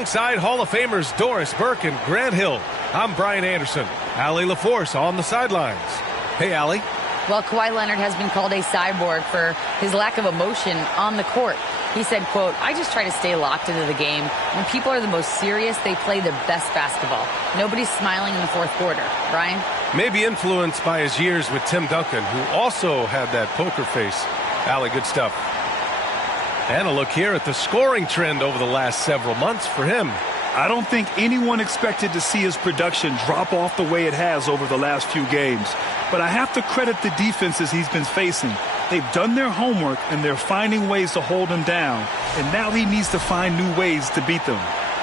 Alongside Hall of Famers Doris Burke and Grant Hill, I'm Brian Anderson. Allie LaForce on the sidelines. Hey, Allie. Well, Kawhi Leonard has been called a cyborg for his lack of emotion on the court. He said, quote, "I just try to stay locked into the game. When people are the most serious, they play their best basketball. Nobody's smiling in the fourth quarter." Brian? Maybe influenced by his years with Tim Duncan, who also had that poker face. Allie, good stuff. And a look here at the scoring trend over the last several months for him. I don't think anyone expected to see his production drop off the way it has over the last few games. But I have to credit the defenses he's been facing. They've done their homework, and they're finding ways to hold him down. And now he needs to find new ways to beat them.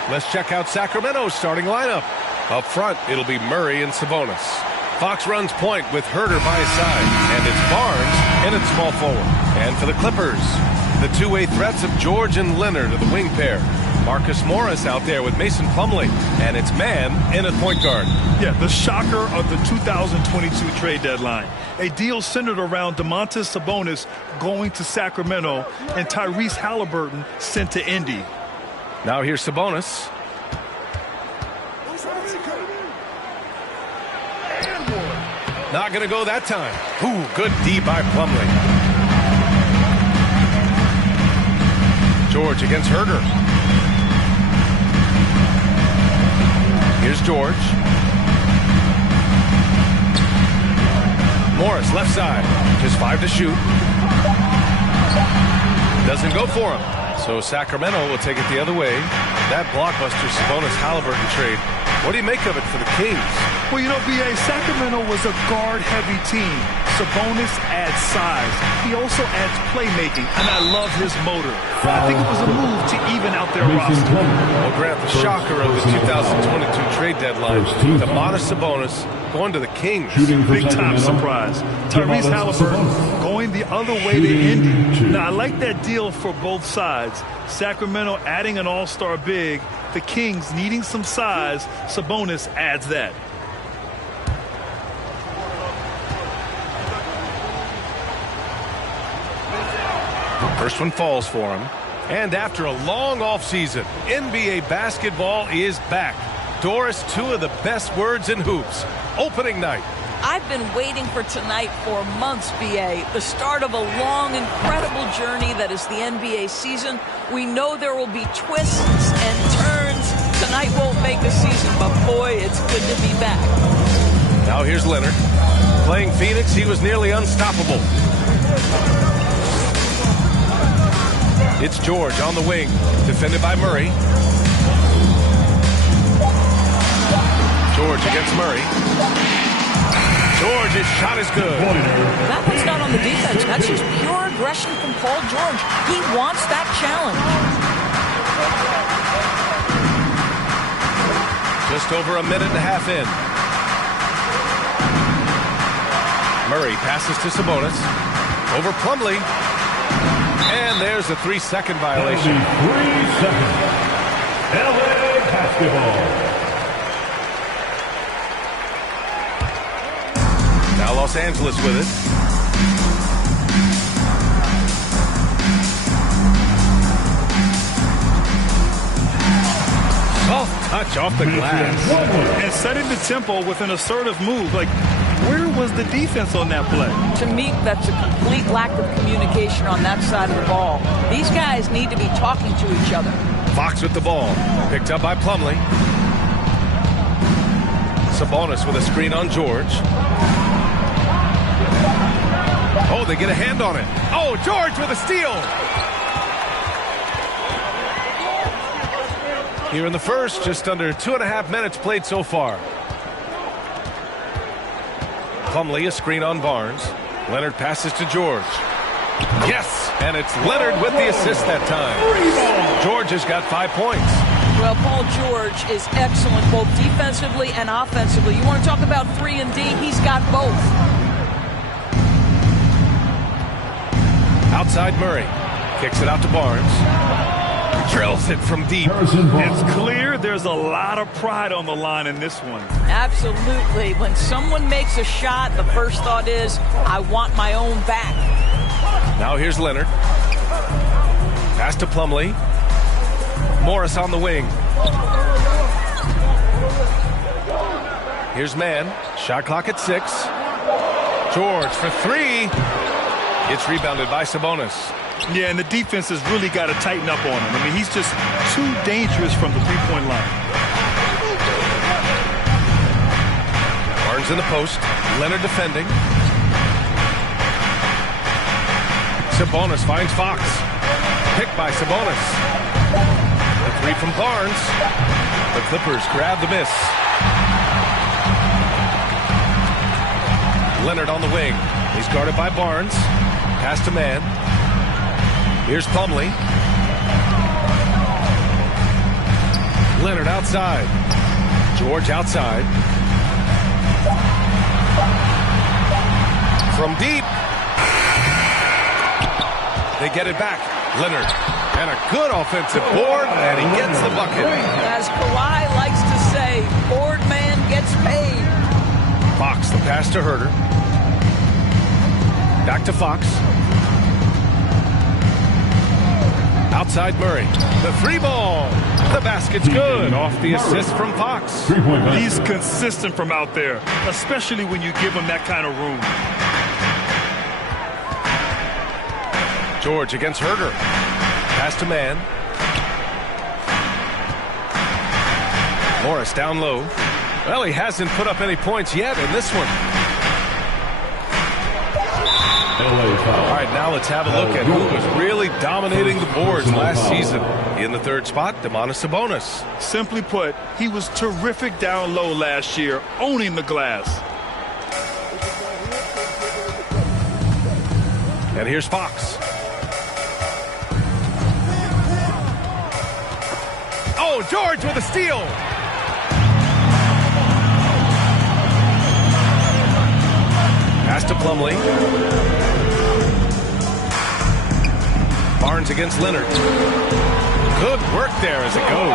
Let's check out Sacramento's starting lineup. Up front, it'll be Murray and Sabonis. Fox runs point with Herter by his side. And it's Barnes in at small forward. And for the Clippers, the two-way threats of George and Leonard are the wing pair. Marcus Morris out there with Mason Plumlee. And it's Mann in at point guard. Yeah, the shocker of the 2022 trade deadline. A deal centered around Domantas Sabonis going to Sacramento and Tyrese Halliburton sent to Indy. Now here's Sabonis. Not going to go that time. Ooh, good D by Plumlee. George against Herter. Here's George. Morris left side. Just 5 to shoot. Doesn't go for him. So Sacramento will take it the other way. That blockbuster Sabonis-Halliburton trade. What do you make of it for the Kings? Well, you know, B.A., Sacramento was a guard-heavy team. Sabonis adds size. He also adds playmaking, and I love his motor. I think it was a move to even out their roster. Well, Grant, the shocker of the 2022 trade deadline, Domantas Sabonis going to the Kings. Big-time surprise. Tyrese Halliburton going the other way to Indy. Now, I like that deal for both sides. Sacramento adding an all-star big. The Kings needing some size. Sabonis adds that. First one falls for him. And after a long offseason, NBA basketball is back. Doris, two of the best words in hoops. Opening night. I've been waiting for tonight for months, B.A. The start of a long, incredible journey that is the NBA season. We know there will be twists and turns. Tonight won't make the season, but boy, it's good to be back. Now here's Leonard. Playing Phoenix, he was nearly unstoppable. It's George on the wing, defended by Murray. George against Murray. George, his shot is good. That one's not on the defense. That's just pure aggression from Paul George. He wants that challenge. Just over a minute and a half in. Murray passes to Sabonis. Over Plumlee. And there's a 3-second violation. 3 seconds. LA basketball. Now Los Angeles with it. Soft touch off the glass. And setting the tempo with an assertive move. Like, where was the defense on that play? To me, that's a complete lack of communication on that side of the ball. These guys need to be talking to each other. Fox with the ball. Picked up by Plumlee. Sabonis with a screen on George. Oh, they get a hand on it. Oh, George with a steal. Here in the first, just under 2.5 minutes played so far. Plumlee, a screen on Barnes. Leonard passes to George. Yes, and it's Leonard with the assist that time. George has got 5 points. Well, Paul George is excellent both defensively and offensively. You want to talk about 3 and D? He's got both. Outside Murray. Kicks it out to Barnes. Drills it from deep. It's clear there's a lot of pride on the line in this one. Absolutely. When someone makes a shot, the first thought is, I want my own back. Now here's Leonard. Pass to Plumlee. Morris on the wing. Here's Mann. Shot clock at 6. George for 3. It's rebounded by Sabonis. Yeah, and the defense has really got to tighten up on him. I mean, he's just too dangerous from the three-point line. Barnes in the post. Leonard defending. Sabonis finds Fox. Picked by Sabonis. The 3 from Barnes. The Clippers grab the miss. Leonard on the wing. He's guarded by Barnes. Pass to Mann. Here's Plumlee. Leonard outside. George outside. From deep. They get it back. Leonard. And a good offensive board, and he gets the bucket. As Kawhi likes to say, board man gets paid. Fox, the pass to Herter. Back to Fox. Outside Murray. The 3-ball. The basket's good. Off the assist from Fox. He's consistent from out there, especially when you give him that kind of room. George against Herter. Pass to Mann. Morris down low. Well, he hasn't put up any points yet in this one. All right, now let's have a look at who was really dominating the boards last season. In the 3rd spot, Domantas Sabonis. Simply put, he was terrific down low last year, owning the glass. And here's Fox. Oh, George with a steal. Pass to Plumlee. Barnes against Leonard. Good work there as it goes.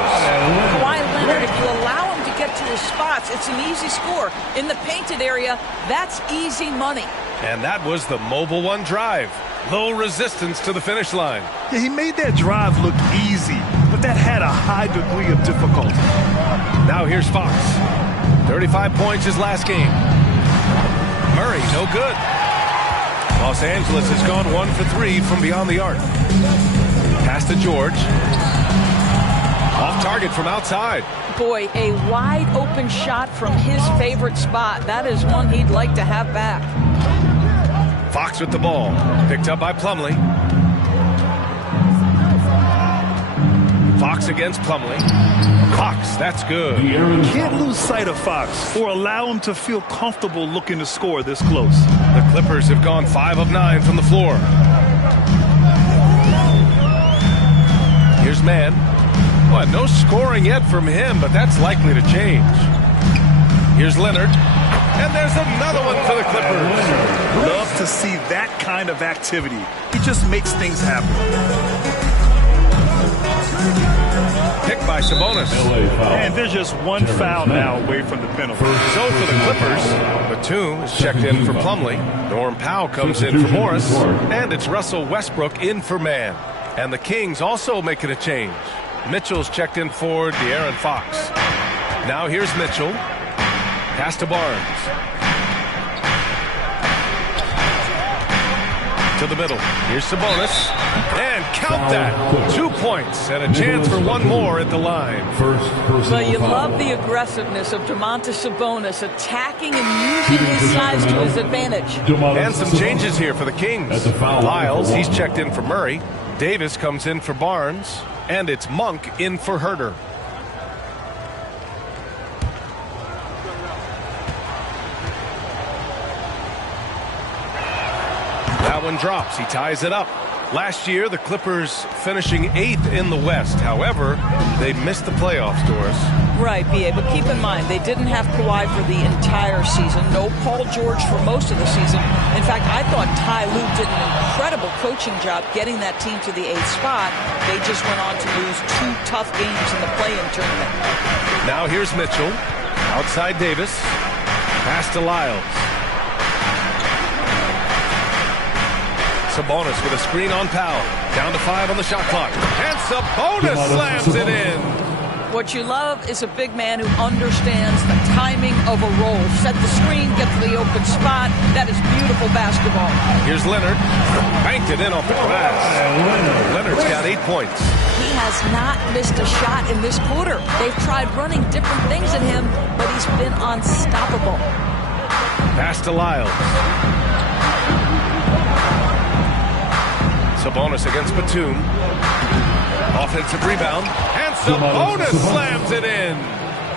Kawhi Leonard, if you allow him to get to his spots, it's an easy score. In the painted area, that's easy money. And that was the Mobile One drive. Low resistance to the finish line. Yeah, he made that drive look easy, but that had a high degree of difficulty. Now here's Fox. 35 points his last game. Murray, no good. Los Angeles has gone 1 for 3 from beyond the arc. Pass to George. Off target from outside. Boy, a wide open shot from his favorite spot. That is one he'd like to have back. Fox with the ball. Picked up by Plumlee. Fox against Plumlee. Fox, that's good. Can't lose sight of Fox or allow him to feel comfortable looking to score this close. The Clippers have gone 5 of 9 from the floor. Here's Mann. Well, no scoring yet from him, but that's likely to change. Here's Leonard. And there's another one for the Clippers. Love to see that kind of activity. He just makes things happen. Picked by Sabonis. And there's just one foul now away from the penalty. So for the Clippers, Batum is checked in for Plumlee. Norm Powell comes in for Morris. And it's Russell Westbrook in for Mann. And the Kings also making a change. Mitchell's checked in for De'Aaron Fox. Now here's Mitchell. Pass to Barnes. To the middle. Here's Sabonis. And count that. 2 points and a chance for one more at the line. But you love the aggressiveness of Domantas Sabonis attacking and using his size to his advantage. And some changes here for the Kings. Lyles, he's checked in for Murray. Davis comes in for Barnes. And it's Monk in for Herter. That one drops. He ties it up. Last year, the Clippers finishing 8th in the West. However, they missed the playoffs, Doris. Right, B.A., but keep in mind, they didn't have Kawhi for the entire season. No Paul George for most of the season. In fact, I thought Ty Lue did an incredible coaching job getting that team to the 8th spot. They just went on to lose 2 tough games in the play-in tournament. Now here's Mitchell. Outside Davis. Pass to Lyles. Sabonis with a screen on Powell. Down to 5 on the shot clock. And Sabonis slams it in. What you love is a big man who understands the timing of a roll. Set the screen, get to the open spot. That is beautiful basketball. Here's Leonard. Banked it in off the glass. Leonard's got 8 points. He has not missed a shot in this quarter. They've tried running different things at him, but he's been unstoppable. Pass to Lyles. Sabonis against Batum. Offensive rebound. And Sabonis slams it in.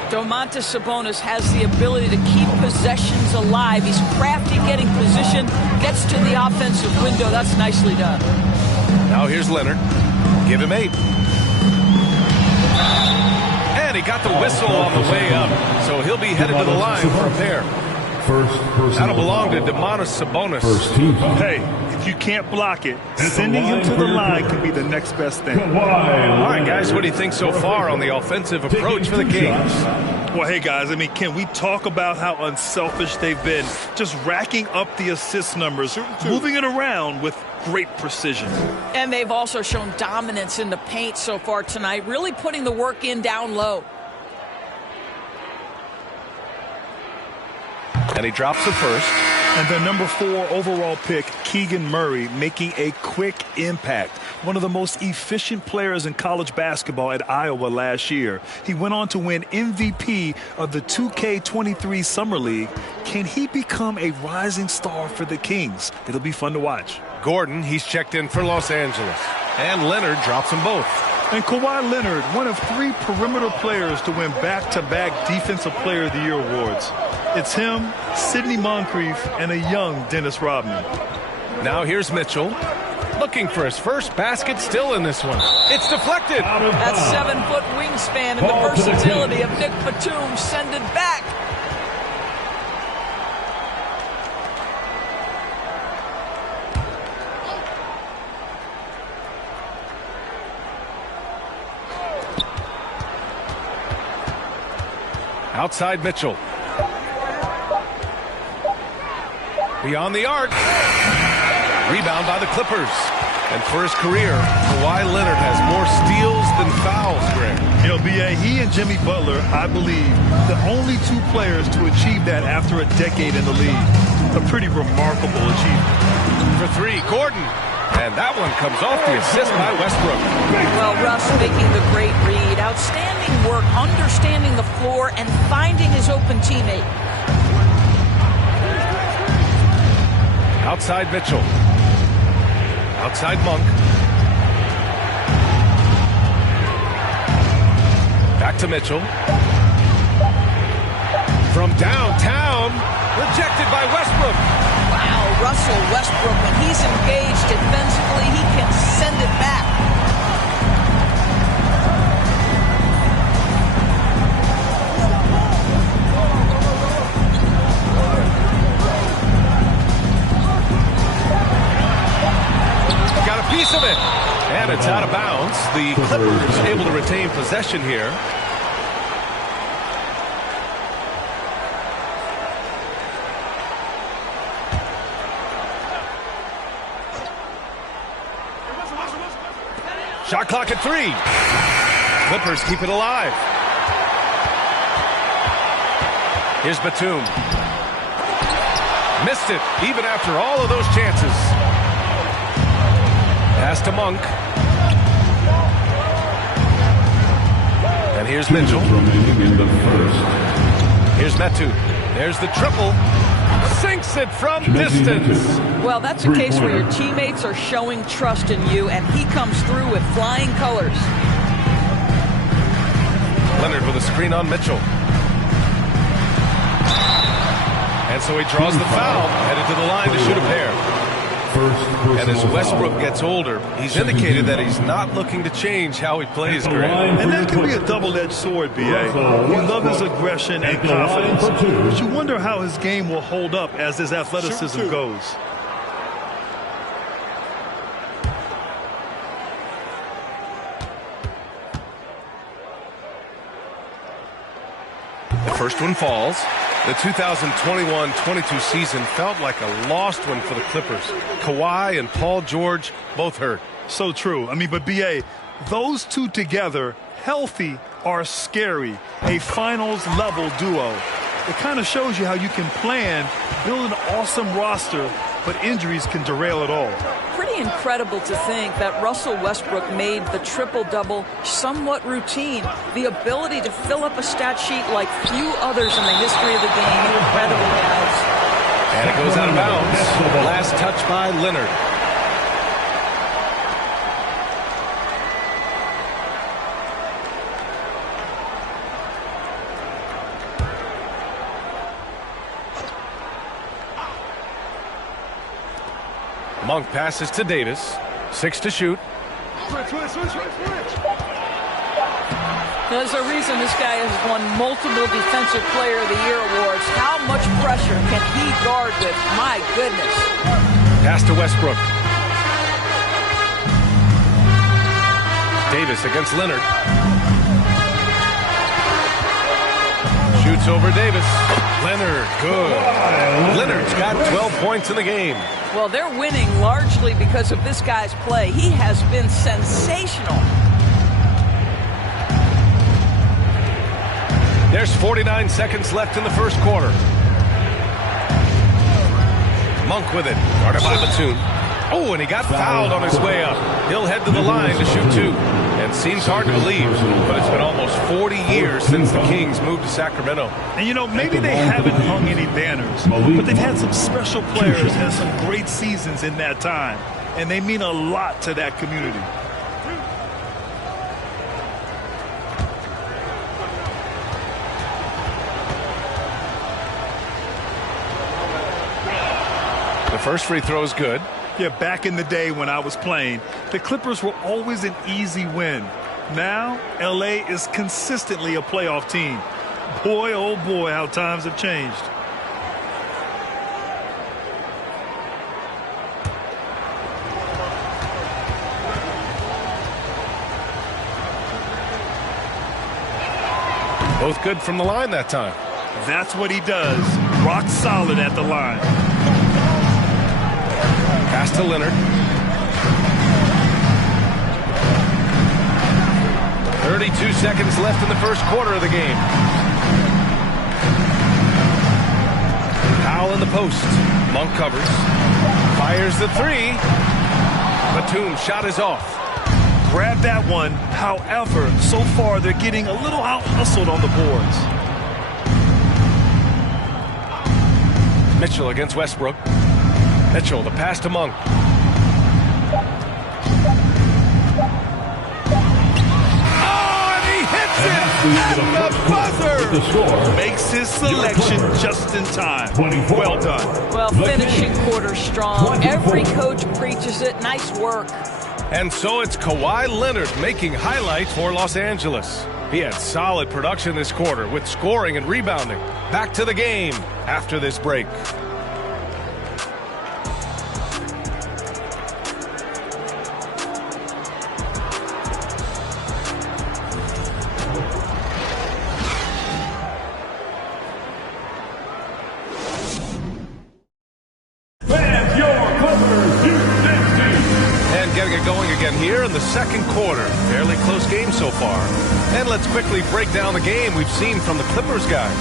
Domantas Sabonis has the ability to keep possessions alive. He's crafty getting position, gets to the offensive window. That's nicely done. Now here's Leonard. Give him 8. And he got the whistle on the way up. So he'll be headed to the line for a pair. That'll belong to Domantas Sabonis. Hey, if you can't block it, sending him to the line can be the next best thing. All right, guys, what do you think so far on the offensive approach for the Kings? Well, hey, guys, I mean, can we talk about how unselfish they've been? Just racking up the assist numbers, moving it around with great precision. And they've also shown dominance in the paint so far tonight, really putting the work in down low. And he drops the first. And the number 4 overall pick, Keegan Murray, making a quick impact. One of the most efficient players in college basketball at Iowa last year. He went on to win MVP of the 2K23 Summer League. Can he become a rising star for the Kings? It'll be fun to watch. Gordon, he's checked in for Los Angeles. And Leonard drops them both. And Kawhi Leonard, one of 3 perimeter players to win back-to-back Defensive Player of the Year awards. It's him, Sidney Moncrief, and a young Dennis Rodman. Now here's Mitchell. Looking for his first basket, still in this one. It's deflected. That 7-foot wingspan and the versatility of Nick Batum send it back. Outside Mitchell. Beyond the arc. Rebound by the Clippers. And for his career, Kawhi Leonard has more steals than fouls, Greg. You know, B.A., he and Jimmy Butler, I believe, the only 2 players to achieve that after a decade in the league. A pretty remarkable achievement. For 3, Gordon. And that one comes off the assist by Westbrook. Well, Russ making the great read. Outstanding work, understanding the floor, and finding his open teammate. Outside Mitchell. Outside Monk. Back to Mitchell. From downtown. Rejected by Westbrook. Wow, Russell Westbrook, when he's engaged defensively, he can send it back. Got a piece of it. And it's out of bounds. The Clippers able to retain possession here. Shot clock at 3. Clippers keep it alive. Here's Batum. Missed it, even after all of those chances. Pass to Monk. And here's Mitchell. Here's Metu. There's the triple. Sinks it from distance. Well, that's a case where your teammates are showing trust in you, and he comes through with flying colors. Leonard with a screen on Mitchell. And so he draws the foul, headed to the line to shoot a pair. And as Westbrook gets older, he's indicated that he's not looking to change how he plays, Grant. And that can be a double-edged sword, B.A. We love his aggression and confidence, but you wonder how his game will hold up as his athleticism goes. The first one falls. The 2021-22 season felt like a lost one for the Clippers. Kawhi and Paul George both hurt. So true. I mean, but B.A., those 2 together healthy are scary. A finals-level duo. It kind of shows you how you can plan, build an awesome roster, but injuries can derail it all. Pretty incredible to think that Russell Westbrook made the triple-double somewhat routine. The ability to fill up a stat sheet like few others in the history of the game. Incredible, guys. And it goes out of bounds. Last touch by Leonard. Monk passes to Davis. 6 to shoot. There's a reason this guy has won multiple Defensive Player of the Year awards. How much pressure can he guard with? My goodness. Pass to Westbrook. Davis against Leonard. Shoots over Davis. Leonard, good. Leonard's got 12 points in the game. Well, they're winning largely because of this guy's play. He has been sensational. There's 49 seconds left in the first quarter. Monk with it. Guarded by Batum. Oh, and he got fouled on his way up. He'll head to the line to shoot 2. And seems hard to believe, but it's been almost 40 years since the Kings moved to Sacramento. And, you know, maybe they haven't hung any banners, but they've had some special players and some great seasons in that time. And they mean a lot to that community. The first free throw is good. Yeah, back in the day when I was playing, the Clippers were always an easy win. Now, L.A. is consistently a playoff team. Boy, oh boy, how times have changed. Both good from the line that time. That's what he does. Rock solid at the line. Pass to Leonard. 32 seconds left in the first quarter of the game. Powell in the post. Monk covers. Fires the 3. Batum shot is off. Grab that one. However, so far they're getting a little out-hustled on the boards. Mitchell against Westbrook. Mitchell, the pass to Monk. Oh, and he hits it at the buzzer! Makes his selection just in time. Well done. Well, finishing quarter strong. Every coach preaches it. Nice work. And so it's Kawhi Leonard making highlights for Los Angeles. He had solid production this quarter with scoring and rebounding. Back to the game after this break. Here in the second quarter. Fairly close game so far. And let's quickly break down the game we've seen from the Clippers guys.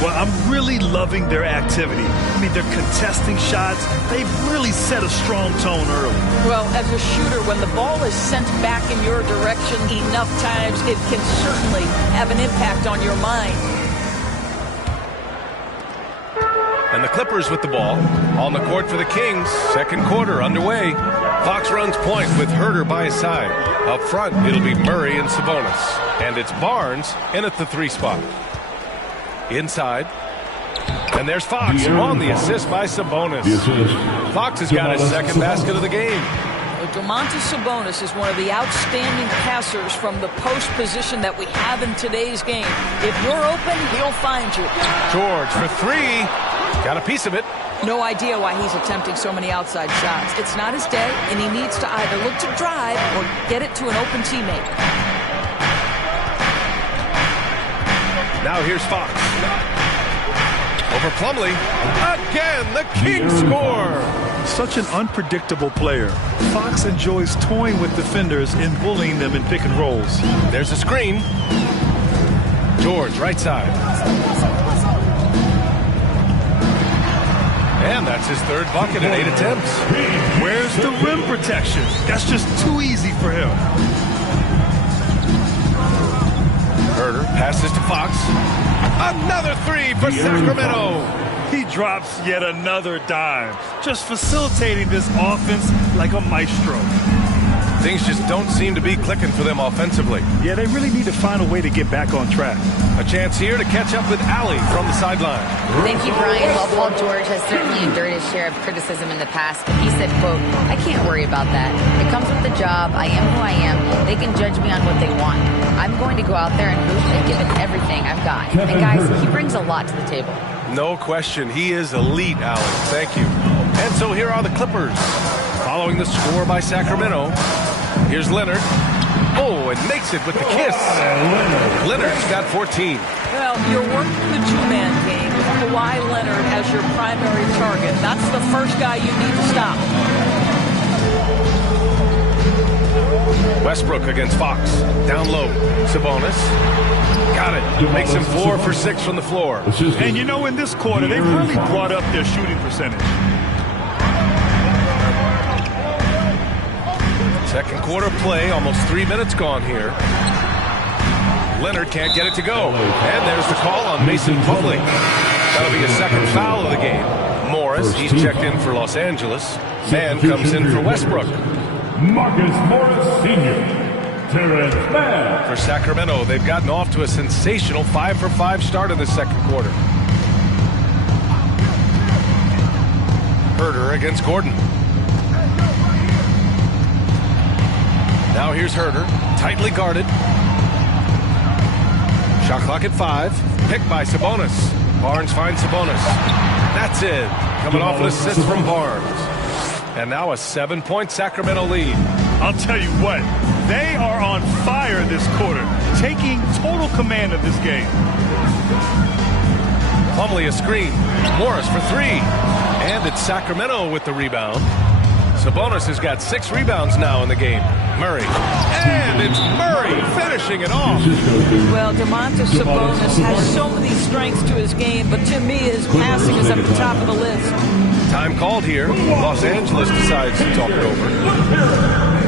Well, I'm really loving their activity. I mean, they're contesting shots. They've really set a strong tone early. Well, as a shooter, when the ball is sent back in your direction enough times, it can certainly have an impact on your mind. And the Clippers with the ball on the court for the Kings. Second quarter underway. Fox runs point with Herter by his side. Up front, it'll be Murray and Sabonis. And it's Barnes in at the 3 spot. Inside. And there's Fox on the assist by Sabonis. Fox has got his second basket of the game. Domantas Sabonis is one of the outstanding passers from the post position that we have in today's game. If you're open, he'll find you. George for 3. Got a piece of it. No idea why he's attempting so many outside shots. It's not his day, and he needs to either look to drive or get it to an open teammate. Now here's Fox. Over Plumlee. Again, the king score. Such an unpredictable player. Fox enjoys toying with defenders and bullying them in pick and rolls. There's a screen. George, right side. And that's his third bucket in 8 attempts. Where's the rim protection? That's just too easy for him. Herder passes to Fox. Another three for Sacramento. He drops yet another dime, just facilitating this offense like a maestro. Things just don't seem to be clicking for them offensively. Yeah, they really need to find a way to get back on track. A chance here to catch up with Allie from the sideline. Thank you, Brian. While Paul George has certainly endured his share of criticism in the past, he said, quote, I can't worry about that. It comes with the job. I am who I am. They can judge me on what they want. I'm going to go out there and hoop and give it everything I've got. And guys, he brings a lot to the table. No question. He is elite, Allie. Thank you. And so here are the Clippers. Following the score by Sacramento. Here's Leonard. Oh, and makes it with the kiss. Leonard's got 14. Well, you're working the two-man game with Kawhi Leonard as your primary target. That's the first guy you need to stop. Westbrook against Fox. Down low. Sabonis. Got it. Makes him 4 for 6 from the floor. And you know, in this quarter, they've really brought up their shooting percentage. Second quarter play, almost 3 minutes gone here. Leonard can't get it to go. And there's the call on Mason Plumlee. That'll be a second foul of the game. Morris, he's checked in for Los Angeles. Mann comes in for Westbrook. Marcus Morris Sr. Terrence Mann. For Sacramento, they've gotten off to a sensational 5-for-5 start in the second quarter. Herder against Gordon. Now here's Herder, tightly guarded. Shot clock at 5. Picked by Sabonis. Barnes finds Sabonis. That's it. Coming off an assist from Barnes. And now a 7-point Sacramento lead. I'll tell you what, they are on fire this quarter, taking total command of this game. Plumlee a screen. Morris for 3. And it's Sacramento with the rebound. Sabonis has got 6 rebounds now in the game. Murray. And it's Murray finishing it off. Well, Domantas Sabonis has so many strengths to his game, but to me, his passing is at the top of the list. Time called here. Los Angeles decides to talk it over.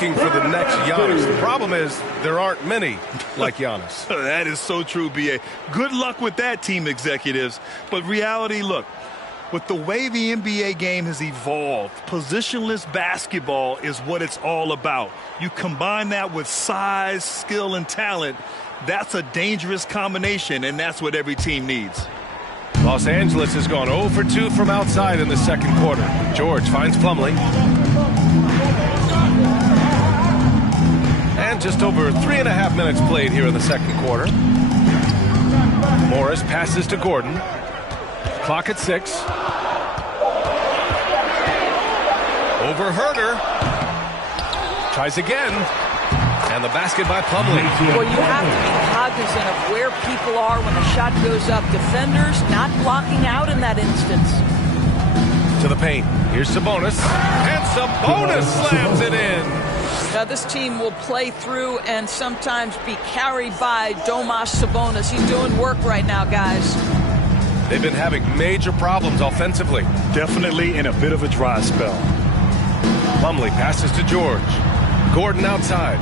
For the next Giannis. The problem is there aren't many like Giannis. That is so true, B.A. Good luck with that, team executives. But reality, look, with the way the NBA game has evolved, positionless basketball is what it's all about. You combine that with size, skill, and talent, that's a dangerous combination, and that's what every team needs. Los Angeles has gone 0 for 2 from outside in the second quarter. George finds Plumlee. And just over 3.5 minutes played here in the second quarter. Morris passes to Gordon. Clock at 6. Over Herder. Tries again. And the basket by Plumlee. Well, you have to be cognizant of where people are when the shot goes up. Defenders not blocking out in that instance. To the paint. Here's Sabonis. And Sabonis slams it in. Now this team will play through and sometimes be carried by Domas Sabonis. He's doing work right now, guys. They've been having major problems offensively. Definitely in a bit of a dry spell. Plumlee passes to George. Gordon outside.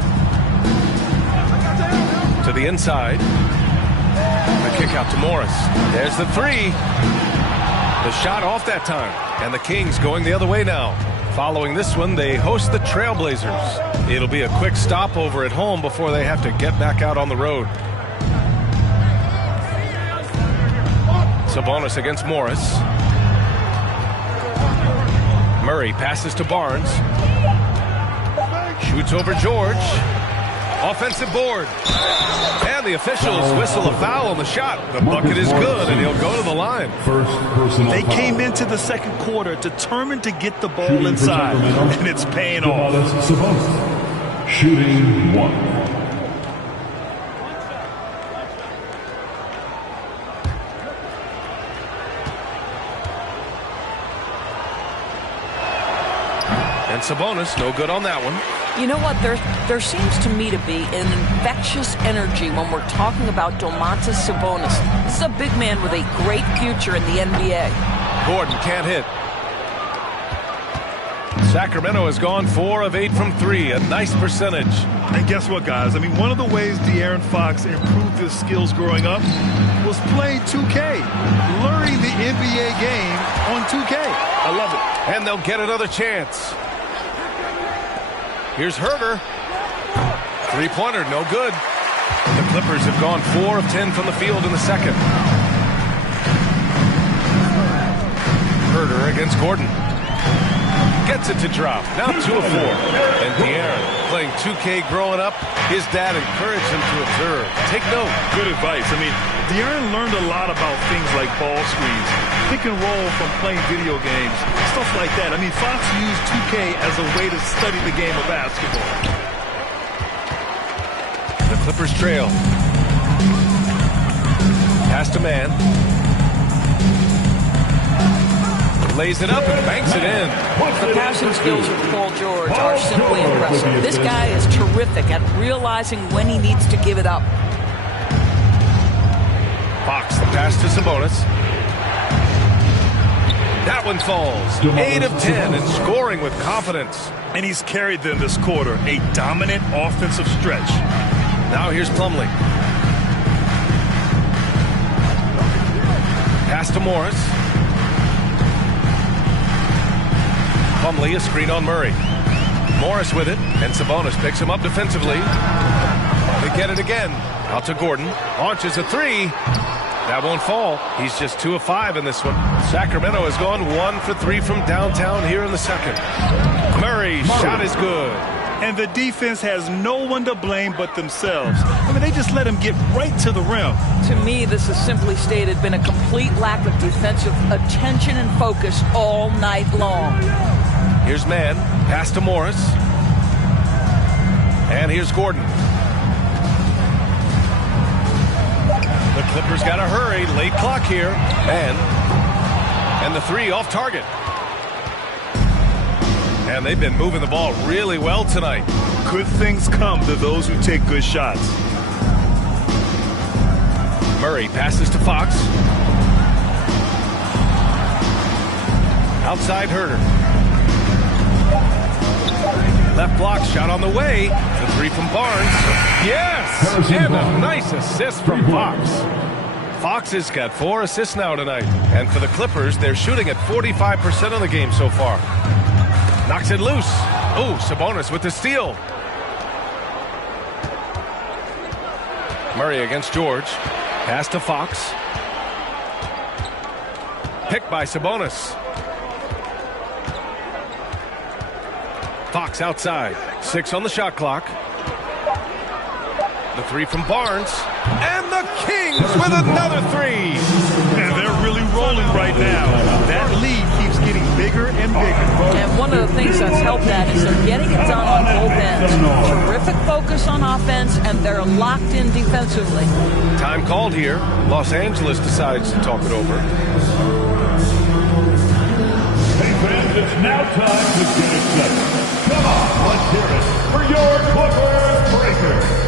To the inside. The kick out to Morris. There's the three. The shot off that time. And the Kings going the other way now. Following this one, they host the Trailblazers. It'll be a quick stopover at home before they have to get back out on the road. Sabonis against Morris. Murray passes to Barnes. Shoots over George. Offensive board. And the officials whistle a foul on the shot. The bucket is good, and he'll go to the line. They came into the second quarter determined to get the ball inside, and it's paying off. Shooting 1. And Sabonis, no good on that one. You know what? There seems to me to be an infectious energy when we're talking about Domantas Sabonis. This is a big man with a great future in the NBA. Gordon can't hit. Sacramento has gone 4 of 8 from 3, a nice percentage. And guess what, guys? I mean, one of the ways De'Aaron Fox improved his skills growing up was playing 2K, learning the NBA game on 2K. I love it. And they'll get another chance. Here's Herter. Three-pointer, no good. The Clippers have gone 4 of 10 from the field in the second. Herter against Gordon. Gets it to drop. Now 2 of 4. And De'Aaron, playing 2K growing up, his dad encouraged him to observe. Take note. Good advice. I mean, De'Aaron learned a lot about things like ball screens, pick and roll from playing video games, stuff like that. I mean, Fox used 2K as a way to study the game of basketball. The Clippers trail. Pass to man. Lays it up and banks it in. The passing skills of Paul George are simply impressive. This guy is terrific at realizing when he needs to give it up. Fox, the pass to Sabonis. That one falls. 8 of 10 and scoring with confidence. And he's carried them this quarter. A dominant offensive stretch. Now here's Plumlee. Pass to Morris. Plumlee, a screen on Murray. Morris with it, and Sabonis picks him up defensively. They get it again. Out to Gordon. Launches a three. That won't fall. He's just 2 of 5 in this one. Sacramento has gone 1 for 3 from downtown here in the second. Murray, shot is good. And the defense has no one to blame but themselves. I mean, they just let him get right to the rim. To me, this has simply stated been a complete lack of defensive attention and focus all night long. Here's Mann. Pass to Morris. And here's Gordon. The Clippers got to hurry. Late clock here. And the three off target. And they've been moving the ball really well tonight. Good things come to those who take good shots. Murray passes to Fox. Outside Herter. Left block shot on the way. The three from Barnes. Yes! And a nice assist from Fox. Fox has got 4 assists now tonight. And for the Clippers, they're shooting at 45% of the game so far. Knocks it loose. Oh, Sabonis with the steal. Murray against George. Pass to Fox. Picked by Sabonis. Fox outside. 6 on the shot clock. The three from Barnes. And the Kings with another three. And they're really rolling right now. That lead keeps getting bigger and And one of the things that's helped that is they're getting it done on both ends. Terrific focus on offense, and they're locked in defensively. Time called here. Los Angeles decides to talk it over. Hey fans, it's now time to get excited. Come on, let's hear it for your Clippers Breakers.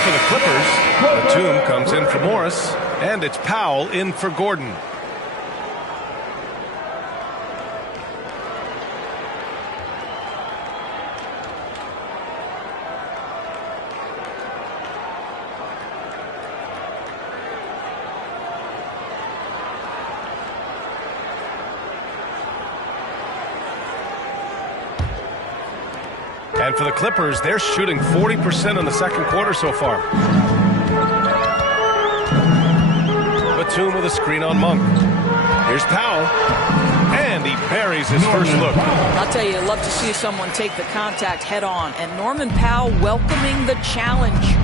For the Clippers, Batum comes in for Morris, and it's Powell in for Gordon. And for the Clippers, they're shooting 40% in the second quarter so far. Batum with a screen on Monk. Here's Powell. And he buries his first look. I'll tell you, I'd love to see someone take the contact head on. And Norman Powell welcoming the challenge.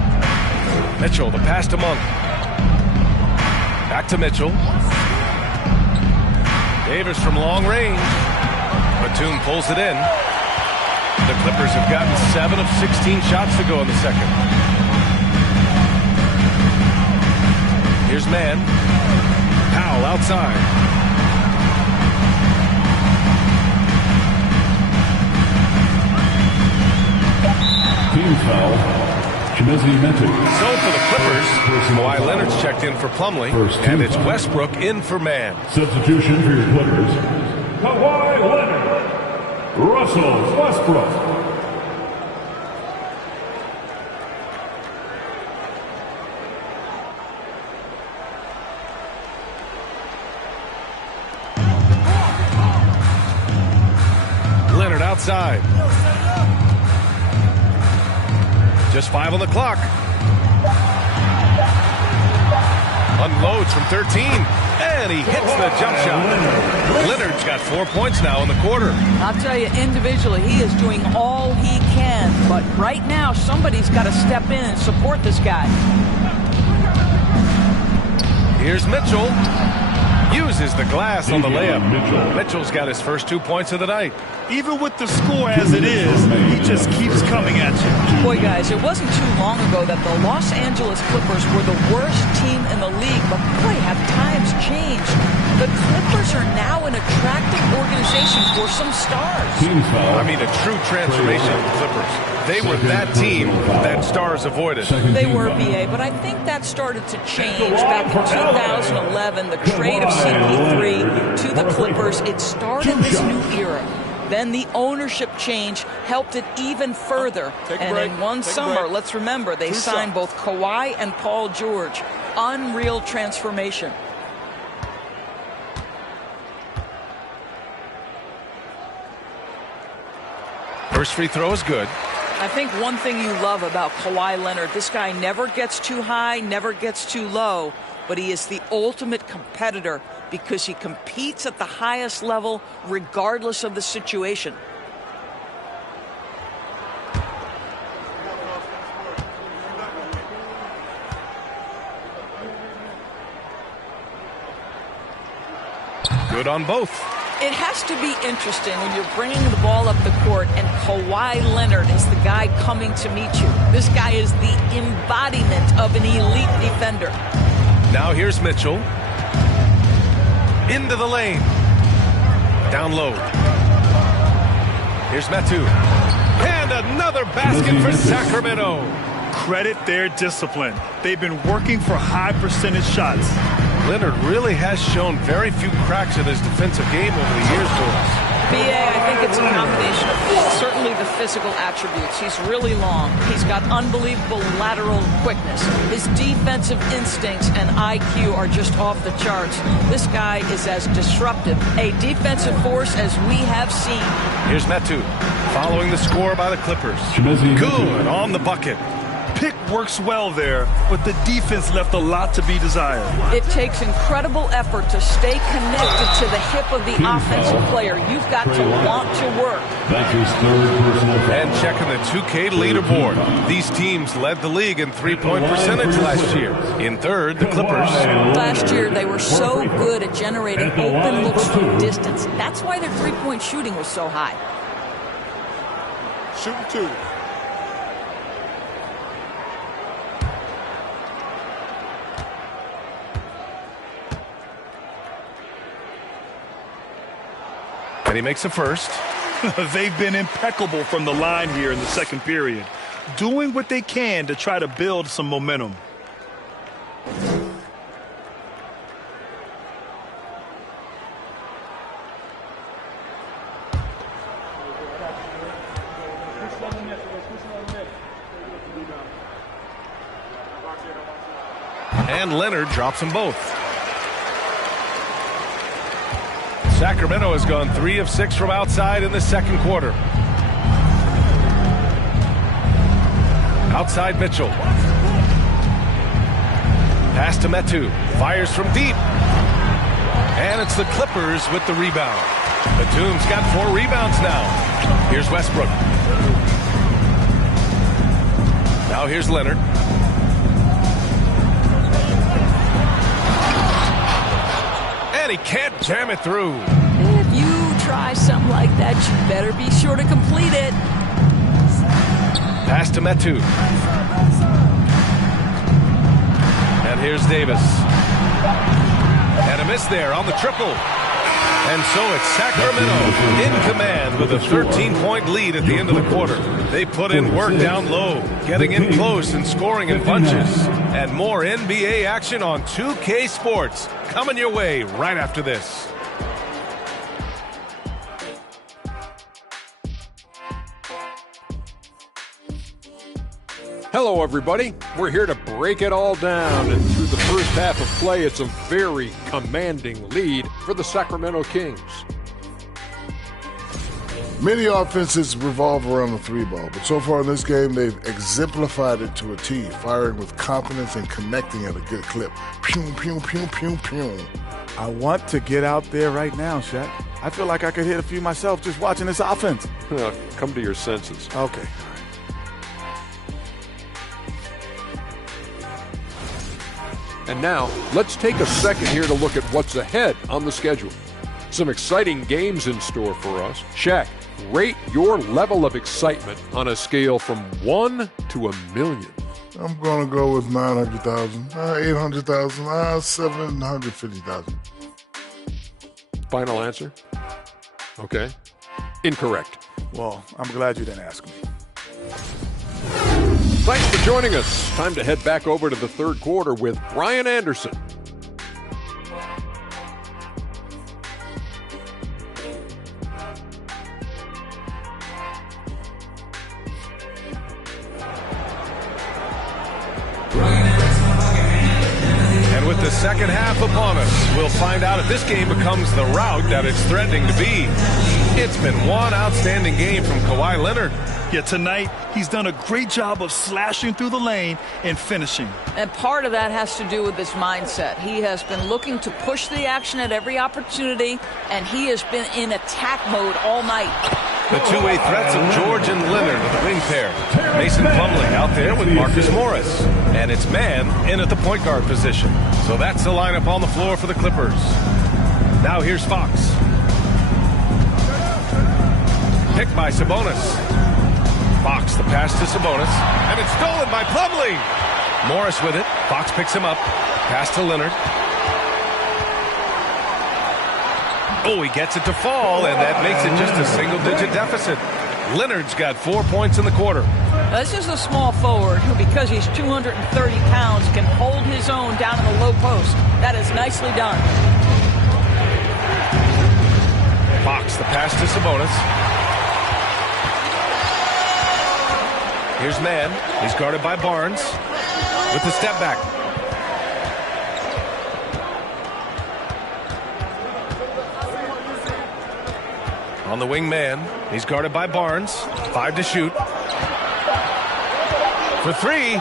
Mitchell, the pass to Monk. Back to Mitchell. Davis from long range. Batum pulls it in. The Clippers have gotten 7 of 16 shots to go in the second. Here's Mann. Powell outside. Team foul. Chimezie Metu. So for the Clippers, Kawhi Leonard's checked in for Plumlee, and it's Westbrook in for Mann. Substitution for your Clippers. Kawhi Leonard. Russell Westbrook. Leonard outside. Just 5 on the clock. Unloads from 13. And he hits the jump shot. Leonard's got 4 points now in the quarter. I'll tell you, individually, he is doing all he can. But right now, somebody's got to step in and support this guy. Here's Mitchell. Uses the glass on the layup. Mitchell's got his first 2 points of the night. Even with the score as it is, he just keeps coming at you. Boy, guys, it wasn't too long ago that the Los Angeles Clippers were the worst team in the league. But boy, have times changed. The Clippers are now an attractive organization for some stars. I mean, a true transformation of the Clippers. They were that team that stars avoided. They were, BA, but I think that started to change back in 2011. The trade of CP3 to the Clippers, it started this new era. Then the ownership change helped it even further. And in one summer, let's remember, they signed both Kawhi and Paul George. Unreal transformation. First free throw is good. I think one thing you love about Kawhi Leonard, this guy never gets too high, never gets too low, but he is the ultimate competitor because he competes at the highest level regardless of the situation. Good on both. It has to be interesting when you're bringing the ball up the court and Kawhi Leonard is the guy coming to meet you. This guy is the embodiment of an elite defender. Now here's Mitchell. into the lane. Down low. Here's Metu. And another basket for Sacramento. Credit their discipline. They've been working for high percentage shots. Leonard really has shown very few cracks in his defensive game over the years, boys. B.A., I think it's a combination of certainly the physical attributes. He's really long. He's got unbelievable lateral quickness. His defensive instincts and IQ are just off the charts. This guy is as disruptive a defensive force as we have seen. Here's Metu, following the score by the Clippers. Good on the bucket. Pick works well there, but the defense left a lot to be desired. It takes incredible effort to stay connected to the hip of the offensive player. You've got to want to work. That's his third personal foul. And checking the 2K leaderboard. These teams led the league in three-point percentage last year. In third, the Clippers. Last year, they were so good at generating open looks from distance. That's why their three-point shooting was so high. Shooting two. And he makes a first. They've been impeccable from the line here in the second period, doing what they can to try to build some momentum. And Leonard drops them both. Sacramento has gone 3 of 6 from outside in the second quarter. Outside Mitchell. Pass to Metu. Fires from deep. And it's the Clippers with the rebound. Batum's got 4 rebounds now. Here's Westbrook. Now here's Leonard. And he can't jam it through. If you try something like that, you better be sure to complete it. Pass to Metu. And here's Davis. And a miss there on the triple. And so it's Sacramento in command with a 13-point lead at the end of the quarter. They put in work down low, getting in close and scoring in bunches. And more NBA action on 2K Sports coming your way right after this. Hello, everybody. We're here to break it all down. And through the first half of play, it's a very commanding lead for the Sacramento Kings. Many offenses revolve around the three ball, but so far in this game, they've exemplified it to a T, firing with confidence and connecting at a good clip. Pew, pew, pew, pew, pew. I want to get out there right now, Shaq. I feel like I could hit a few myself just watching this offense. Come to your senses. Okay. And now, let's take a second here to look at what's ahead on the schedule. Some exciting games in store for us. Shaq, rate your level of excitement on a scale from 1 to 1,000,000. I'm going to go with 900,000, 800,000, 750,000. Final answer? Okay. Incorrect. Well, I'm glad you didn't ask me. Thanks for joining us. Time to head back over to the third quarter with Brian Anderson. And with the second half upon us, we'll find out if this game becomes the rout that it's threatening to be. It's been one outstanding game from Kawhi Leonard. Yet tonight, he's done a great job of slashing through the lane and finishing. And part of that has to do with his mindset. He has been looking to push the action at every opportunity, and he has been in attack mode all night. The two-way threats of George and Leonard with the wing pair. Mason Plumlee out there with Marcus Morris. And it's Mann in at the point guard position. So that's the lineup on the floor for the Clippers. Now here's Fox. Picked by Sabonis. Fox, the pass to Sabonis, and it's stolen by Plumlee. Morris with it. Fox picks him up. Pass to Leonard. Oh, he gets it to fall, and that makes it just a single-digit deficit. Leonard's got 4 points in the quarter. Now, this is a small forward who, because he's 230 pounds, can hold his own down in the low post. That is nicely done. Fox, the pass to Sabonis. Here's Mann. He's guarded by Barnes with the step back. On the wing, Mann. He's guarded by Barnes. 5 to shoot. For 3.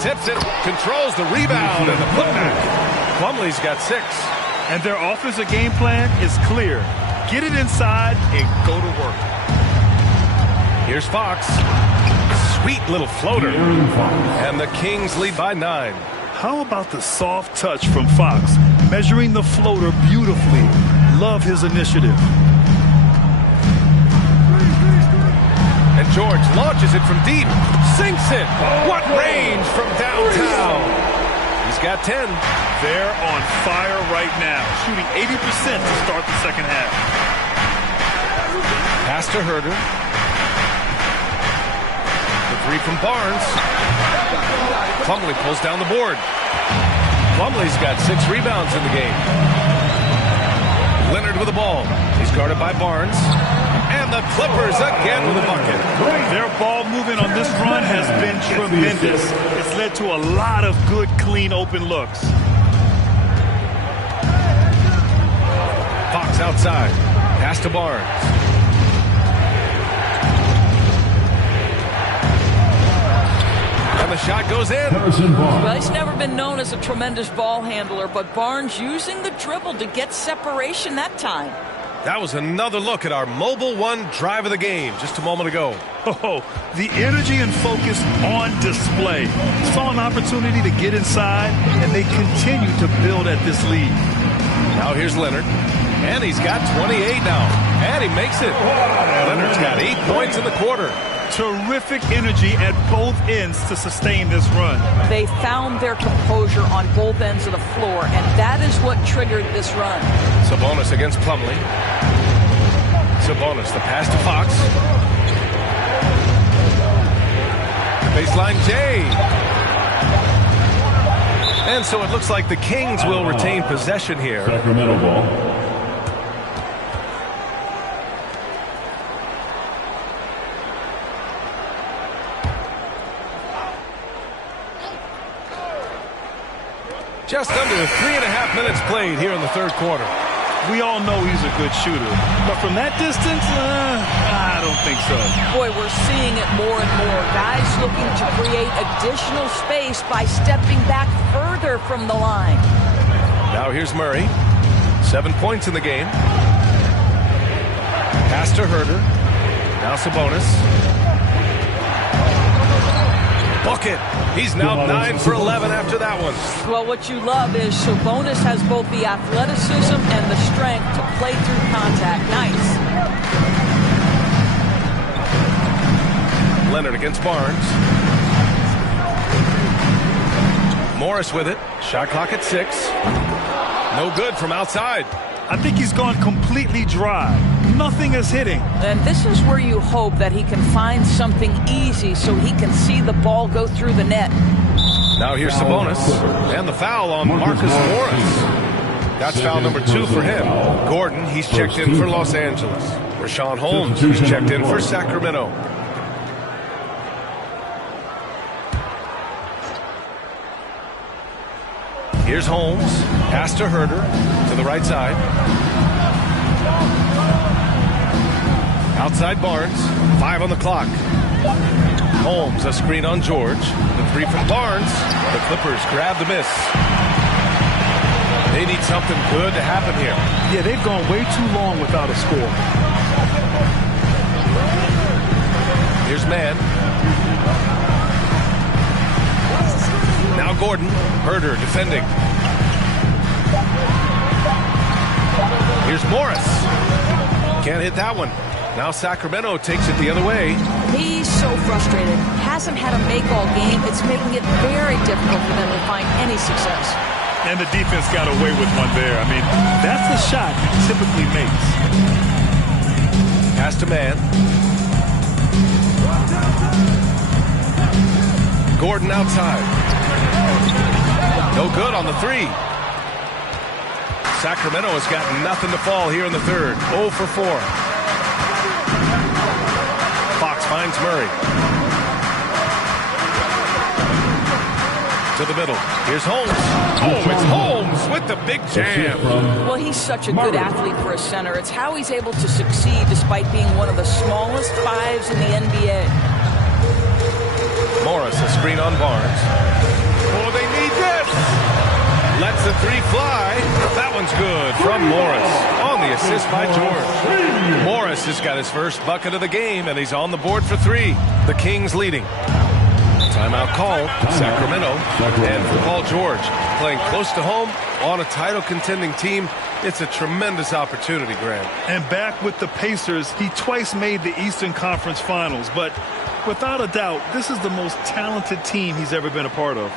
Tips it. Controls the rebound and the putback. Plumlee's got 6. And their offensive game plan is clear. Get it inside and go to work. Here's Fox. Sweet little floater. And the Kings lead by 9. How about the soft touch from Fox? Measuring the floater beautifully. Love his initiative. And George launches it from deep. Sinks it. What range from downtown. He's got 10. They're on fire right now, shooting 80% to start the second half. Pass to Herter. The 3 from Barnes. Plumlee pulls down the board. Plumlee's got 6 rebounds in the game. Leonard with the ball. He's guarded by Barnes. And the Clippers again with a bucket. Their ball movement on this run has been tremendous. It's led to a lot of good, clean, open looks. Fox outside. Pass to Barnes. And the shot goes in. Well, he's never been known as a tremendous ball handler, but Barnes using the dribble to get separation that time. That was another look at our Mobile One drive of the game just a moment ago. Oh, the energy and focus on display. Saw an opportunity to get inside, and they continue to build at this lead. Now here's Leonard. And he's got 28 now. And he makes it. Leonard's got 8 points in the quarter. Terrific energy at both ends to sustain this run. They found their composure on both ends of the floor, and that is what triggered this run. Sabonis against Plumlee. Sabonis, the pass to Fox. Baseline J. And so it looks like the Kings will retain possession here. Sacramento ball. Just under 3.5 minutes played here in the third quarter. We all know he's a good shooter, but from that distance, I don't think so. Boy, we're seeing it more and more. Guys looking to create additional space by stepping back further from the line. Now here's Murray. 7 points in the game. Pass to Herter. Now Sabonis. Bucket. He's now 9 for 11 after that one. Well, what you love is Sabonis has both the athleticism and the strength to play through contact. Nice. Leonard against Barnes. Morris with it. Shot clock at 6. No good from outside. I think he's gone completely dry. Nothing is hitting. And this is where you hope that he can find something easy so he can see the ball go through the net. Now here's Sabonis. And the foul on Marcus Morris. That's foul number 2 for him. Gordon, he's checked in for Los Angeles. Rashawn Holmes, who's checked in for Sacramento. Here's Holmes. Pass to Herter. To the right side. Outside Barnes. 5 on the clock. Holmes, a screen on George. The 3 from Barnes. The Clippers grab the miss. They need something good to happen here. Yeah, they've gone way too long without a score. Here's Mann. Now Gordon. Herter defending. Here's Morris. Can't hit that one. Now Sacramento takes it the other way. He's so frustrated. Hasn't had a make all game. It's making it very difficult for them to find any success. And the defense got away with one there. I mean, that's a shot he typically makes. Pass to man. Gordon outside. No good on the three. Sacramento has got nothing to fall here in the third. 0 for 4. Fox finds Murray. To the middle. Here's Holmes. Oh, it's Holmes with the big jam. Well, he's such a good athlete for a center. It's how he's able to succeed despite being one of the smallest fives in the NBA. Morris, a screen on Barnes. Oh, they need this. Lets the three fly. That one's good from Morris on the assist by George. Morris has got his first bucket of the game, and he's on the board for 3. The Kings leading. Timeout called, Sacramento. And for Paul George, playing close to home on a title contending team, it's a tremendous opportunity, Grant. And back with the Pacers, he twice made the Eastern Conference Finals, but without a doubt, this is the most talented team he's ever been a part of.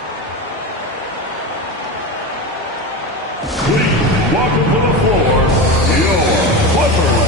Please welcome to the floor, your Clippers.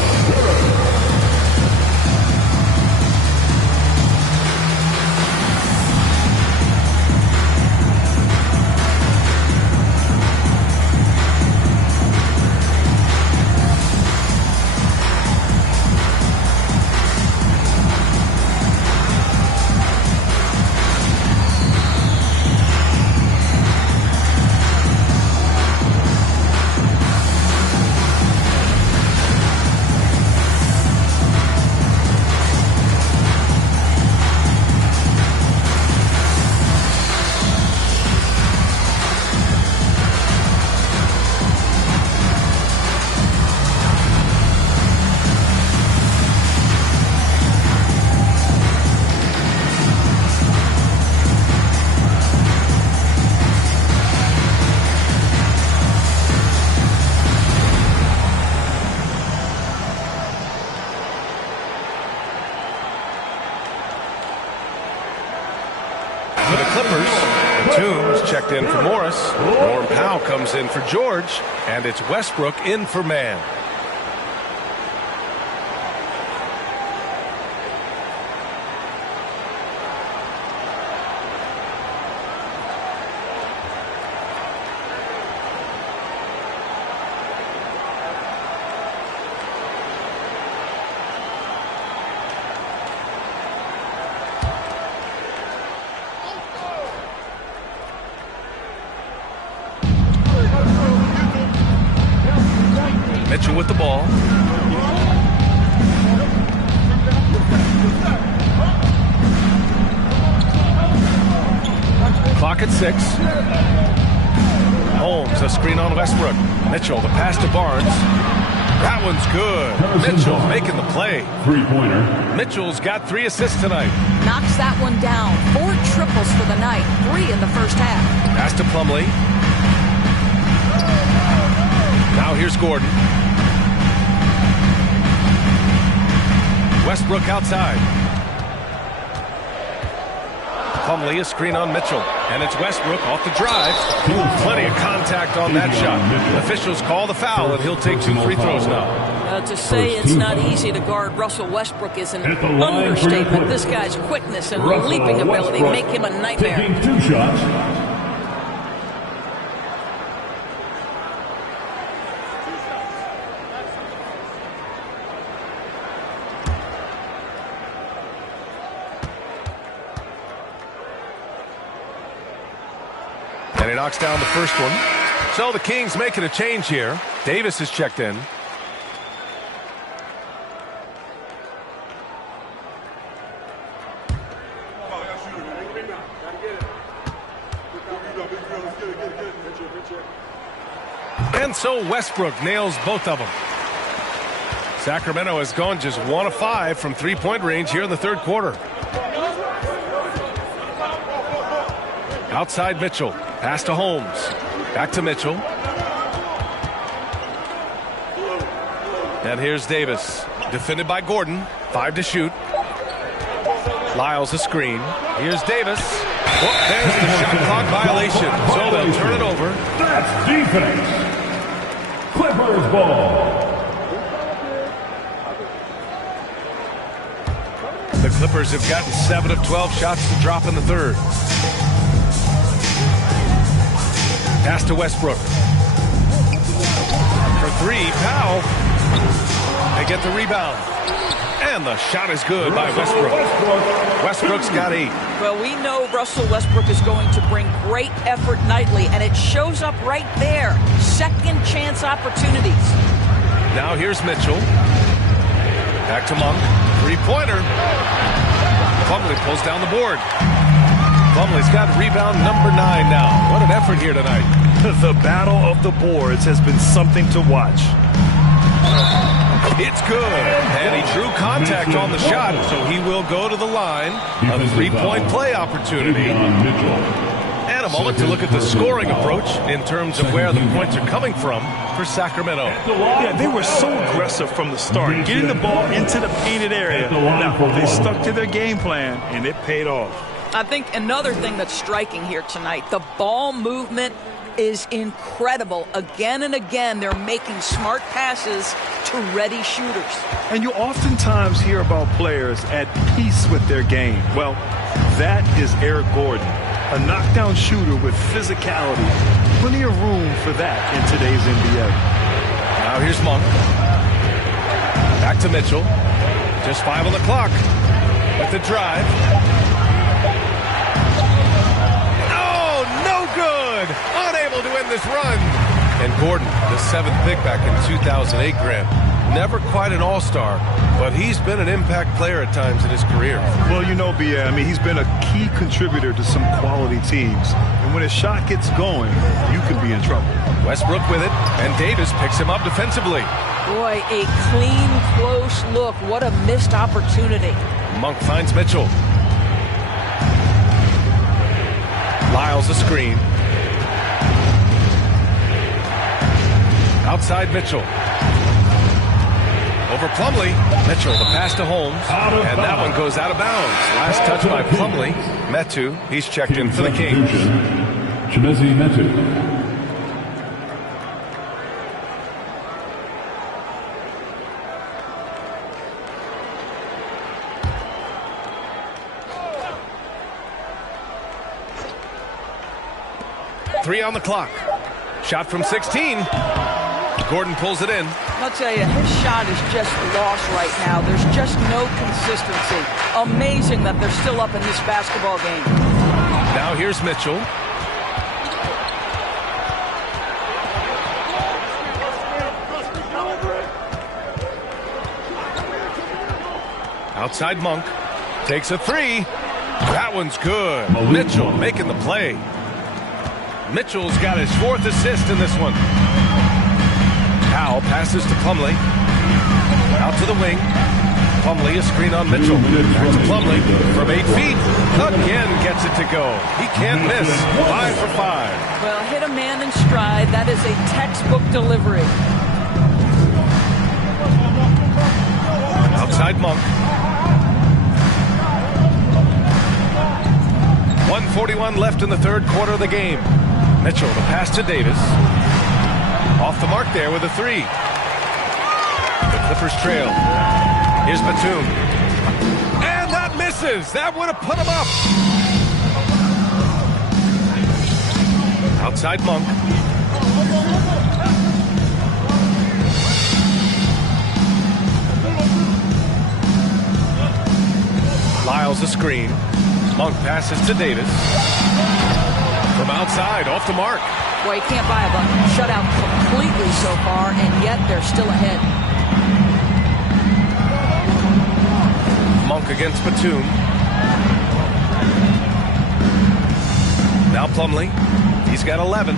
For the Clippers, Batum's checked in for Morris. Norm Powell comes in for George. And it's Westbrook in for Mann. Mitchell with the ball. Clock at 6. Holmes, a screen on Westbrook. Mitchell, the pass to Barnes. That one's good. Mitchell making the play. Three-pointer. Mitchell's got 3 assists tonight. Knocks that one down. 4 triples for the night. 3 in the first half. Pass to Plumlee. Now here's Gordon. Westbrook outside. Plumlee, a screen on Mitchell. And it's Westbrook off the drive. Plenty of contact on that shot. Officials call the foul, and he'll take 2 free throws now. To say it's not easy to guard Russell Westbrook is an understatement. This guy's quickness and leaping ability make him a nightmare. Taking 2 shots. And he knocks down the first one. So the Kings making a change here. Davis is checked in. And so Westbrook nails both of them. Sacramento has gone just 1 of 5 from three-point range here in the third quarter. Outside Mitchell. Pass to Holmes. Back to Mitchell. And here's Davis. Defended by Gordon. 5 to shoot. Lyles a screen. Here's Davis. Oh, there's the shot clock violation. So they'll turn it over. That's defense. Clippers ball. The Clippers have gotten 7 of 12 shots to drop in the third. Pass to Westbrook. For three, Powell. They get the rebound. And the shot is good by Westbrook. Westbrook's got 8. Well, we know Russell Westbrook is going to bring great effort nightly, and it shows up right there. Second chance opportunities. Now here's Mitchell. Back to Monk. Three-pointer. Plumlee pulls down the board. Plumlee's got rebound number 9 now. What an effort here tonight. The battle of the boards has been something to watch. It's good. And he drew contact on the shot, so he will go to the line. A three-point play opportunity. And a moment to look at the scoring approach in terms of where the points are coming from for Sacramento. Yeah, they were so aggressive from the start, getting the ball into the painted area. Now, they stuck to their game plan, and it paid off. I think another thing that's striking here tonight, the ball movement is incredible. Again and again, they're making smart passes to ready shooters. And you oftentimes hear about players at peace with their game. Well, that is Eric Gordon, a knockdown shooter with physicality. Plenty of room for that in today's NBA. Now here's Monk. Back to Mitchell. Just 5 on the clock. With the drive. Oh, no good! Unable to end this run. And Gordon, the 7th pick back in 2008, Grant. Never quite an all-star, but he's been an impact player at times in his career. Well, you know, B.A., I mean, he's been a key contributor to some quality teams. And when his shot gets going, you can be in trouble. Westbrook with it, and Davis picks him up defensively. Boy, a clean, close look. What a missed opportunity. Monk finds Mitchell. Lyles a screen. Outside Mitchell. Over Plumlee. Mitchell, the pass to Holmes. And that one goes out of bounds. Last touch by Plumlee. Metu, he's checked in for the Kings. Chimezie Metu. Three on the clock. Shot from 16. Gordon pulls it in. I'll tell you, his shot is just lost right now. There's just no consistency. Amazing that they're still up in this basketball game. Now here's Mitchell. Outside Monk. Takes a three. That one's good. Mitchell making the play. Mitchell's got his 4th assist in this one. Powell passes to Plumlee. Out to the wing. Plumlee, a screen on Mitchell. Back to Plumlee from 8 feet. Again gets it to go. He can't miss. 5 for 5. Well, hit a man in stride. That is a textbook delivery. Outside Monk. 1:41 left in the third quarter of the game. Mitchell, the pass to Davis. Off the mark there with a three. The Clippers trail. Here's Batum. And that misses. That would have put him up. Outside Monk. Lyles a screen. Monk passes to Davis. From outside, off the mark. Boy, you can't buy a shutout completely so far, and yet they're still ahead. Monk against Batum. Now Plumlee. He's got 11.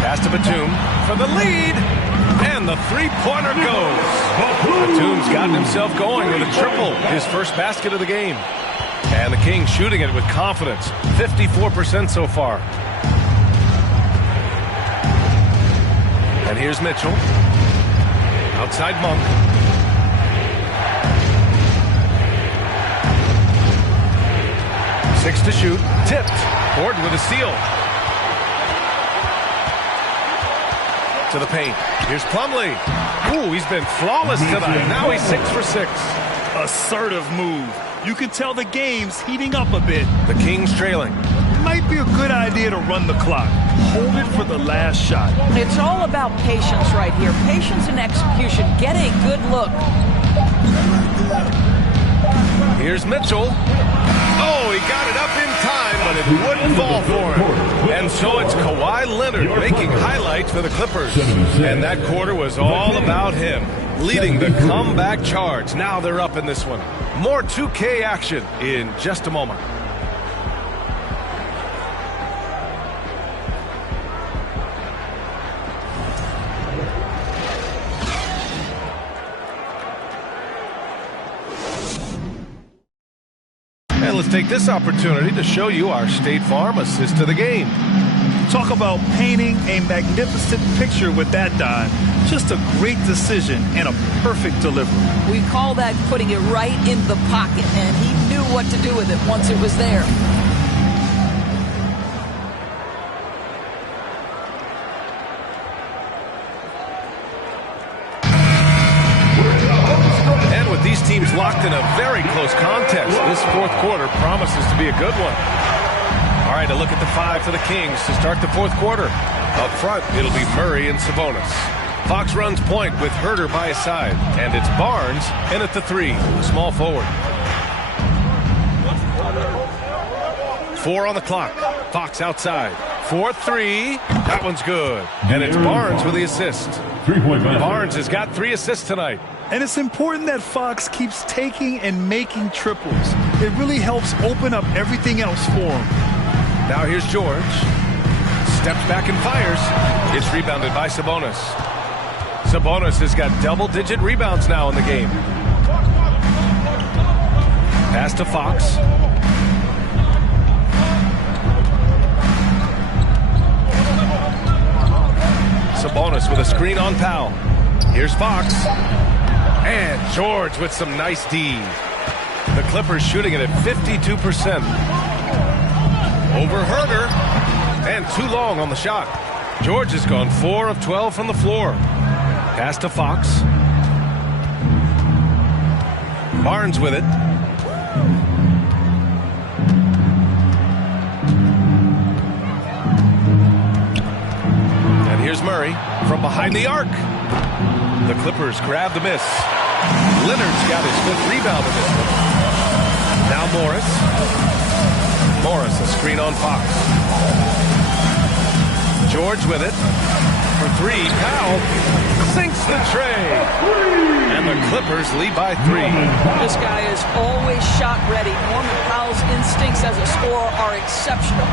Pass to Batum for the lead. And the three-pointer goes. Batum's gotten himself going with a triple. His first basket of the game. And the Kings shooting it with confidence. 54% so far. And here's Mitchell. Outside Monk. Six to shoot. Tipped. Gordon with a steal. to the paint. Here's Plumlee. Ooh, he's been flawless tonight. Now he's 6 for 6. Assertive move. You can tell the game's heating up a bit. The Kings trailing. Might be a good idea to run the clock. Hold it for the last shot. It's all about patience right here. Patience and execution. Get a good look. Here's Mitchell. Oh, he got it up in time, but it wouldn't fall for him. And so it's Kawhi Leonard making highlights for the Clippers. And that quarter was all about him, leading the comeback charge. Now they're up in this one. More 2K action in just a moment. And let's take this opportunity to show you our State Farm assist to the game. Talk about painting a magnificent picture with that dime. Just a great decision and a perfect delivery. We call that putting it right in the pocket, and he knew what to do with it once it was there. And with these teams locked in a very close contest, this fourth quarter promises to be a good one. All right, a look at the 5 for the Kings to start the fourth quarter. Up front, it'll be Murray and Sabonis. Fox runs point with Herter by his side, and it's Barnes in at the 3, small forward. 4 on the clock. Fox outside. 4-3. That one's good. And it's Barnes with the assist. Barnes has got 3 assists tonight. And it's important that Fox keeps taking and making triples. It really helps open up everything else for him. Now here's George. Steps back and fires. It's rebounded by Sabonis. Sabonis has got double-digit rebounds now in the game. Pass to Fox. Sabonis with a screen on Powell. Here's Fox. And George with some nice D. The Clippers shooting it at 52%. Over Herter. And too long on the shot. George has gone 4 of 12 from the floor. Pass to Fox. Barnes with it. And here's Murray from behind the arc. The Clippers grab the miss. Leonard's got his 5th rebound in this one. Now Morris. Morris, a screen on Fox. George with it. For 3, Powell sinks the tray. And the Clippers lead by 3. This guy is always shot ready. Norman Powell's instincts as a scorer are exceptional.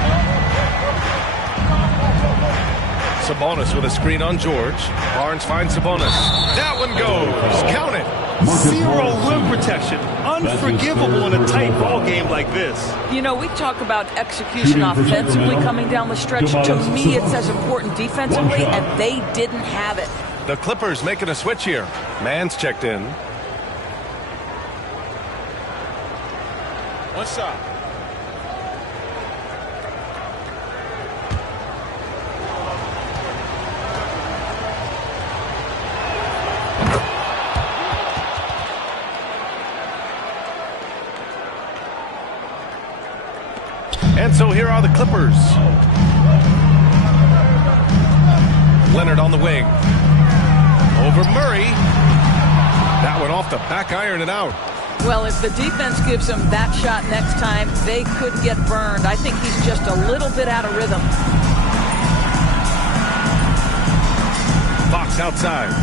Sabonis with a screen on George. Barnes finds Sabonis. That one goes. Count it. 0 rim protection. Unforgivable in a tight ball game like this. You know, we talk about execution offensively coming down the stretch. To me, it's as important defensively, and they didn't have it. The Clippers making a switch here. Mann's checked in. What's up? And so here are the Clippers. Leonard on the wing. Over Murray. That one off the back iron and out. Well, if the defense gives him that shot next time, they could get burned. I think he's just a little bit out of rhythm. Fox outside.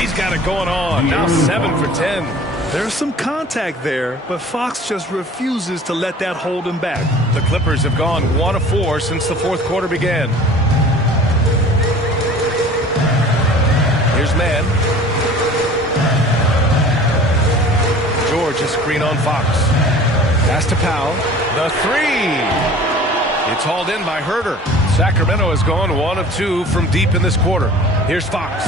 He's got it going on. Now 7 for 10. There's some contact there, but Fox just refuses to let that hold him back. The Clippers have gone 1 of 4 since the fourth quarter began. Here's Mann. George a screen on Fox. Pass to Powell. The 3. It's hauled in by Herter. Sacramento has gone 1 of 2 from deep in this quarter. Here's Fox.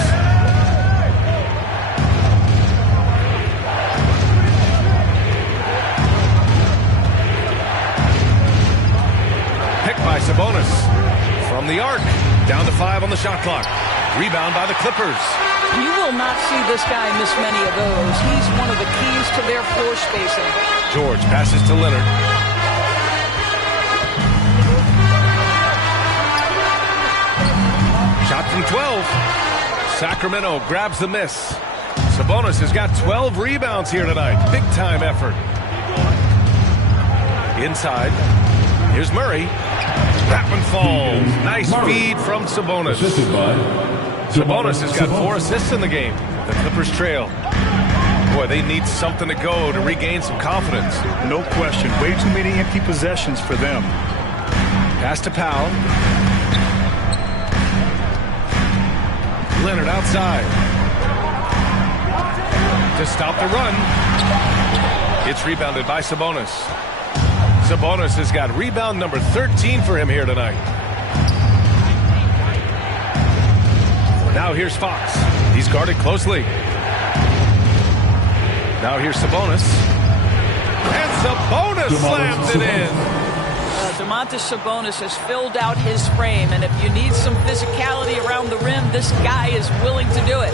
Picked by Sabonis. from the arc. Down to 5 on the shot clock. Rebound by the Clippers. You will not see this guy miss many of those. He's one of the keys to their floor spacing. George passes to Leonard. Shot from 12. Sacramento grabs the miss. Sabonis has got 12 rebounds here tonight. Big time effort. Inside. Here's Murray. That one falls. Nice feed from Sabonis. Sabonis has got 4 assists in the game. The Clippers trail. Boy, they need something to go to regain some confidence. No question. Way too many empty possessions for them. Pass to Powell. Leonard outside. To stop the run. It's rebounded by Sabonis. Sabonis has got rebound number 13 for him here tonight. Now here's Fox. He's guarded closely. Now here's Sabonis. And Sabonis slams it in. Domantas Sabonis has filled out his frame, and if you need some physicality around the rim, this guy is willing to do it.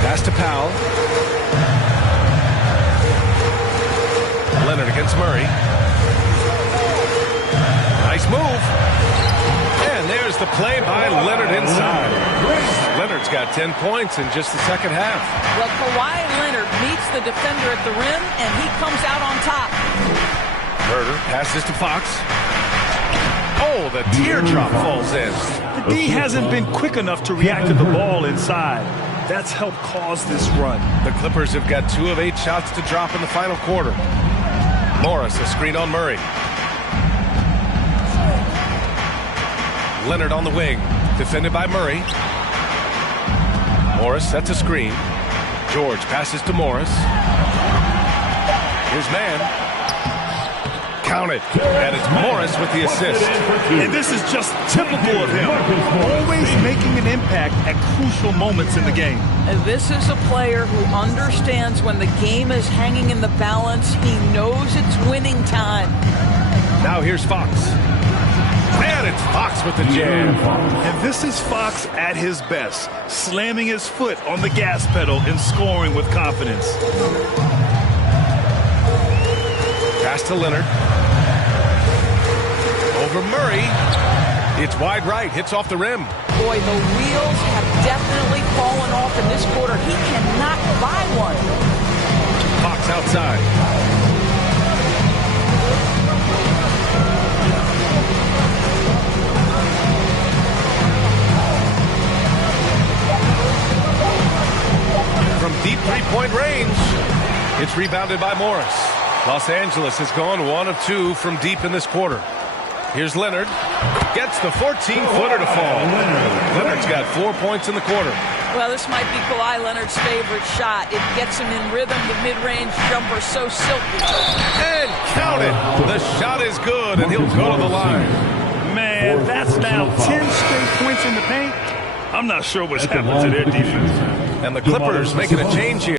Pass to Powell. Leonard against Murray. Nice move. And there's the play by Leonard inside. Leonard's got 10 points in just the second half. Well, Kawhi Leonard meets the defender at the rim, and he comes out on top. Herder passes to Fox. Oh, the teardrop falls in. The D hasn't been quick enough to react to the ball inside. That's helped cause this run. The Clippers have got 2 of 8 shots to drop in the final quarter. Morris, a screen on Murray. Leonard on the wing, defended by Murray. Morris sets a screen. George passes to Morris. Here's man. Count it. And it's Morris with the assist. And this is just typical of him. Always making an impact at crucial moments in the game. And this is a player who understands when the game is hanging in the balance. He knows it's winning time. Now here's Fox. And it's Fox with the jam. And this is Fox at his best, slamming his foot on the gas pedal and scoring with confidence. Pass to Leonard. Over Murray. It's wide right. Hits off the rim. Boy, the wheels have definitely fallen off in this quarter. He cannot buy one. Fox outside. From deep three-point range. It's rebounded by Morris. Los Angeles has gone 1 of 2 from deep in this quarter. Here's Leonard. Gets the 14-footer to fall. Leonard's got 4 points in the quarter. Well, this might be Kawhi Leonard's favorite shot. It gets him in rhythm. The mid-range jumper so silky. And count it. The shot is good, and he'll go to the line. Man, that's now 10 straight points in the paint. I'm not sure what's happened to their defense. And the Clippers making a change here.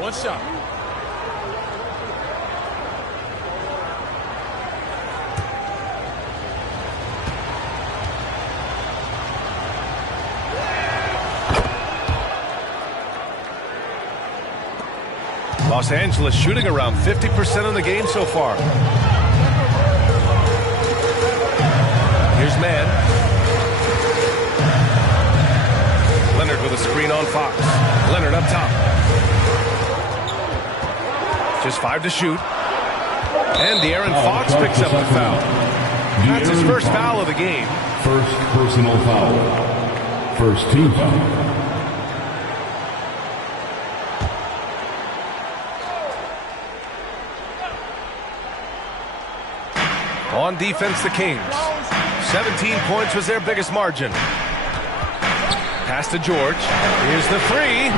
One shot. Los Angeles shooting around 50% of the game so far. Here's man. Leonard with a screen on Fox. Leonard up top. Just 5 to shoot. And De'Aaron Fox picks up the foul. That's his first foul of the game. First personal foul. First team foul. On defense, the Kings. 17 points was their biggest margin. Pass to George. Here's the 3.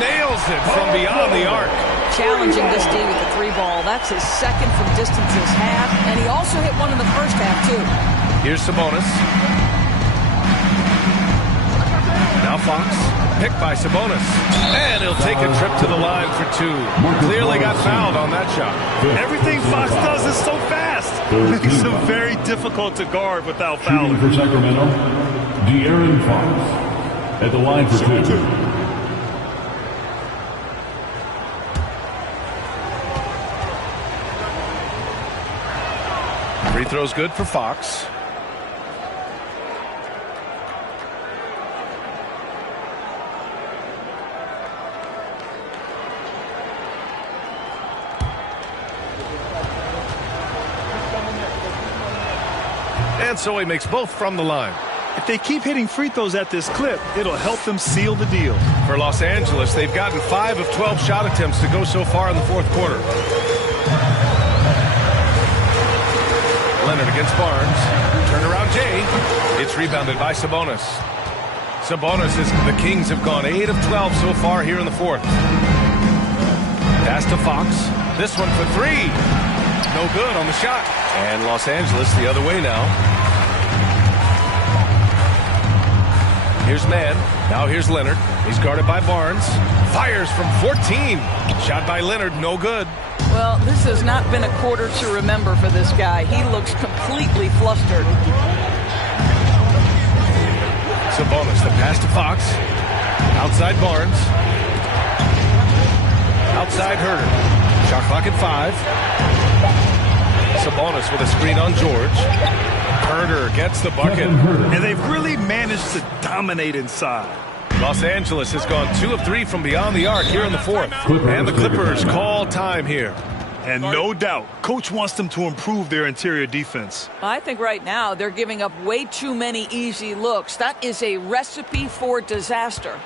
Nails it from beyond the arc. Challenging this D with the 3 ball. That's his second from distance this half. And he also hit one in the first half, too. Here's Sabonis. Now Fox, picked by Sabonis. And he'll take a trip to the line for 2. Clearly got fouled on that shot. Everything Fox does is so fast. Makes him very difficult to guard without fouling. Shooting for Sacramento, De'Aaron Fox. At the line for 2. Free throw's good for Fox. And so he makes both from the line. If they keep hitting free throws at this clip, it'll help them seal the deal. For Los Angeles, they've gotten 5 of 12 shot attempts to go so far in the fourth quarter. Leonard against Barnes. Turnaround Jay. It's rebounded by Sabonis. The Kings have gone 8 of 12 so far here in the fourth. Pass to Fox. This one for 3. No good on the shot. And Los Angeles the other way now. Here's Mann. Now here's Leonard. He's guarded by Barnes. Fires from 14. Shot by Leonard. No good. Well, this has not been a quarter to remember for this guy. He looks completely flustered. Sabonis, the pass to Fox. Outside Barnes. Outside Herter. Shot clock at 5. Sabonis with a screen on George. Herter gets the bucket. And they've really managed to dominate inside. Los Angeles has gone 2 of 3 from beyond the arc here in the fourth. And the Clippers call time here. And no doubt, Coach wants them to improve their interior defense. I think right now they're giving up way too many easy looks. That is a recipe for disaster.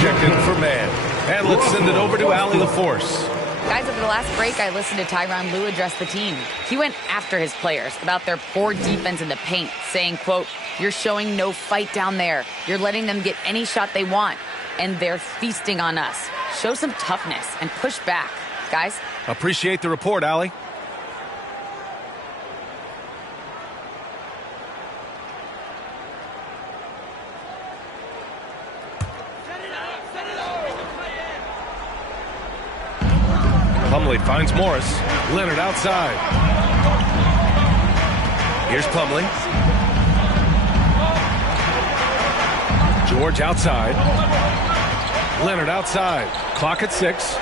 Checked in for Mann. And let's send it over to Allie LaForce. Guys, over the last break, I listened to Tyronn Lue address the team. He went after his players about their poor defense in the paint, saying, quote, "You're showing no fight down there. You're letting them get any shot they want, and they're feasting on us. Show some toughness and push back." Guys? Appreciate the report, Allie. Plumlee finds Morris. Leonard outside. Here's Plumlee. George outside. Leonard outside. Clock at 6.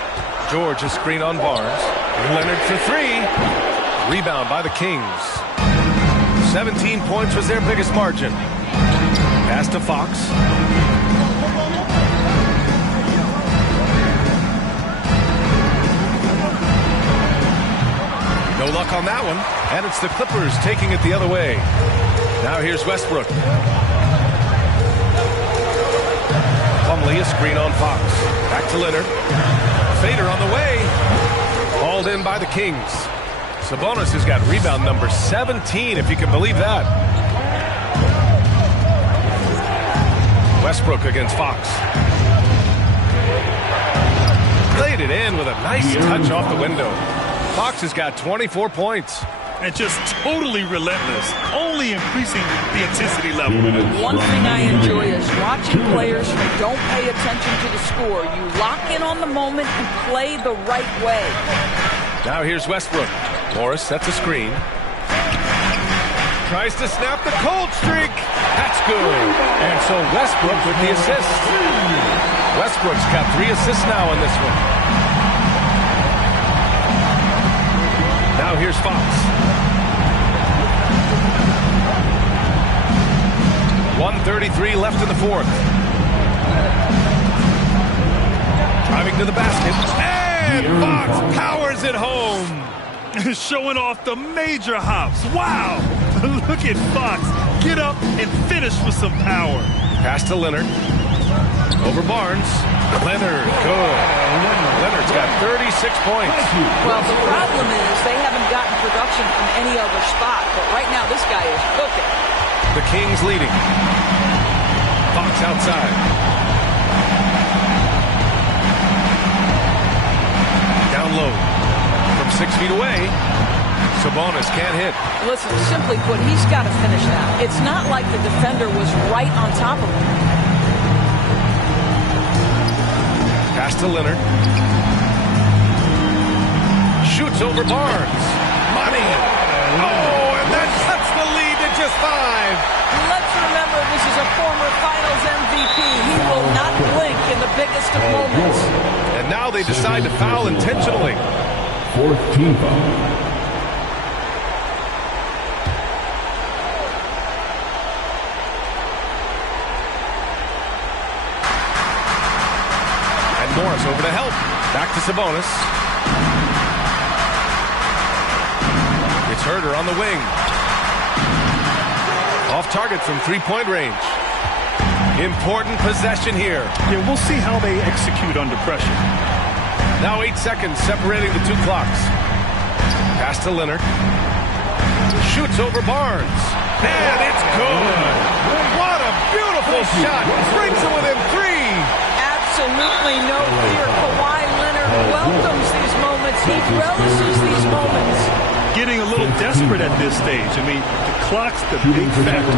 George a screen on Barnes. Leonard for 3. Rebound by the Kings. 17 points was their biggest margin. Pass to Fox. No luck on that one. And it's the Clippers taking it the other way. Now here's Westbrook. Plumlee a screen on Fox. Back to Leonard. Fader on the way. Hauled in by the Kings. Sabonis has got rebound number 17, if you can believe that. Westbrook against Fox. Laid it in with a nice touch off the window. Fox has got 24 points. and just totally relentless, only increasing the intensity level. One thing I enjoy is watching players who don't pay attention to the score. You lock in on the moment and play the right way. Now here's Westbrook. Morris sets a screen. Tries to snap the cold streak. That's good. And so Westbrook with the assist. Westbrook's got 3 assists now in this one. Now here's Fox. 1:33 left in the fourth. Driving to the basket. And Fox powers it home. Showing off the major hops. Wow. Look at Fox. Get up and finish with some power. Pass to Leonard. Over Barnes. Leonard, good. Leonard's got 36 points. Well, the problem is they haven't gotten production from any other spot. But right now, this guy is cooking. The Kings leading. Fox outside. Down low. From 6 feet away. Sabonis can't hit. Listen, simply put, he's got to finish now. It's not like the defender was right on top of him. Pass to Leonard. Shoots over Barnes. Money. Oh, and that cuts the lead to just 5. Let's remember this is a former Finals MVP. He will not blink in the biggest of moments. And now they decide to foul intentionally. 4th team foul. Morris over to help. Back to Sabonis. It's Herder on the wing. Off target from 3-point range. Important possession here. Yeah, we'll see how they execute under pressure. Now 8 seconds separating the 2 clocks. Pass to Leonard. Shoots over Barnes. And it's good. What a beautiful shot. Brings it within 3. Absolutely no fear. Kawhi Leonard welcomes these moments. He relishes these moments. Getting a little desperate at this stage. I mean, the clock's the big factor.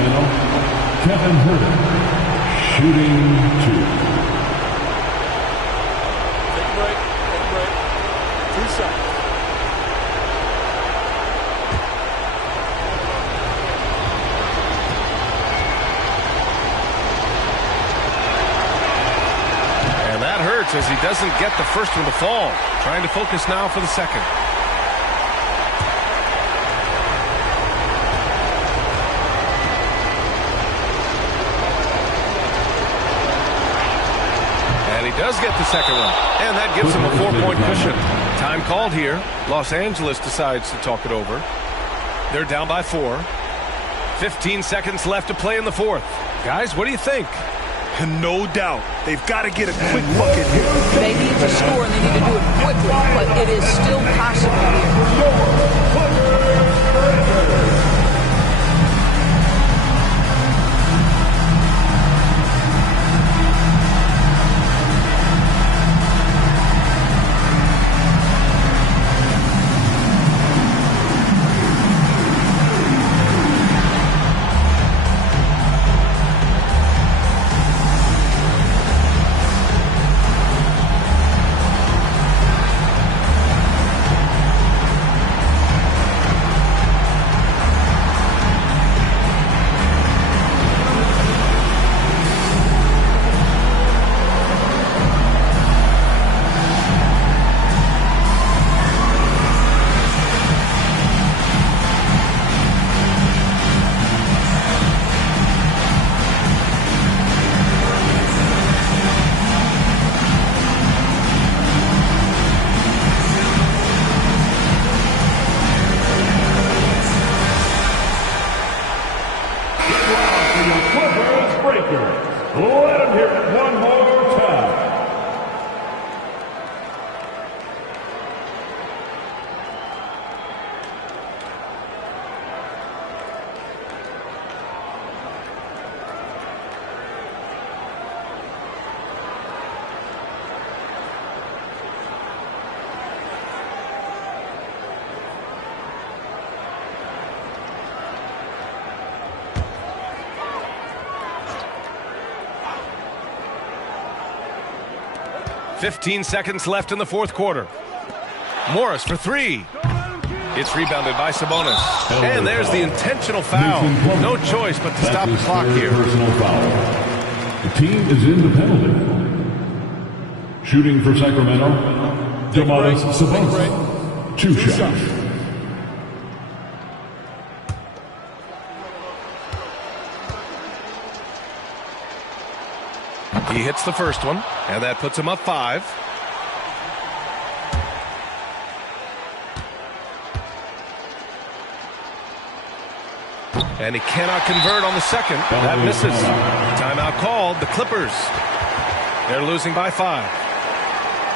Kevin Herter, shooting 2. Take a break. 2 seconds. As he doesn't get the first one to fall. Trying to focus now for the second. And he does get the second one. And that gives him a 4-point cushion. Time called here. Los Angeles decides to talk it over. They're down by 4. 15 seconds left to play in the fourth. Guys, what do you think? No doubt. They've got to get a quick bucket here. They need to score, and they need to do it quickly, but it is still possible here. Let him hear it one more time. 15 seconds left in the fourth quarter. Morris for three. It's rebounded by Sabonis. And there's the intentional foul. No choice but to stop the clock here. Personal foul. The team is in the penalty. Shooting for Sacramento, Domantas Sabonis. 2 shots. He hits the first one, and that puts him up 5. And he cannot convert on the second. That misses. Timeout called. The Clippers. They're losing by 5.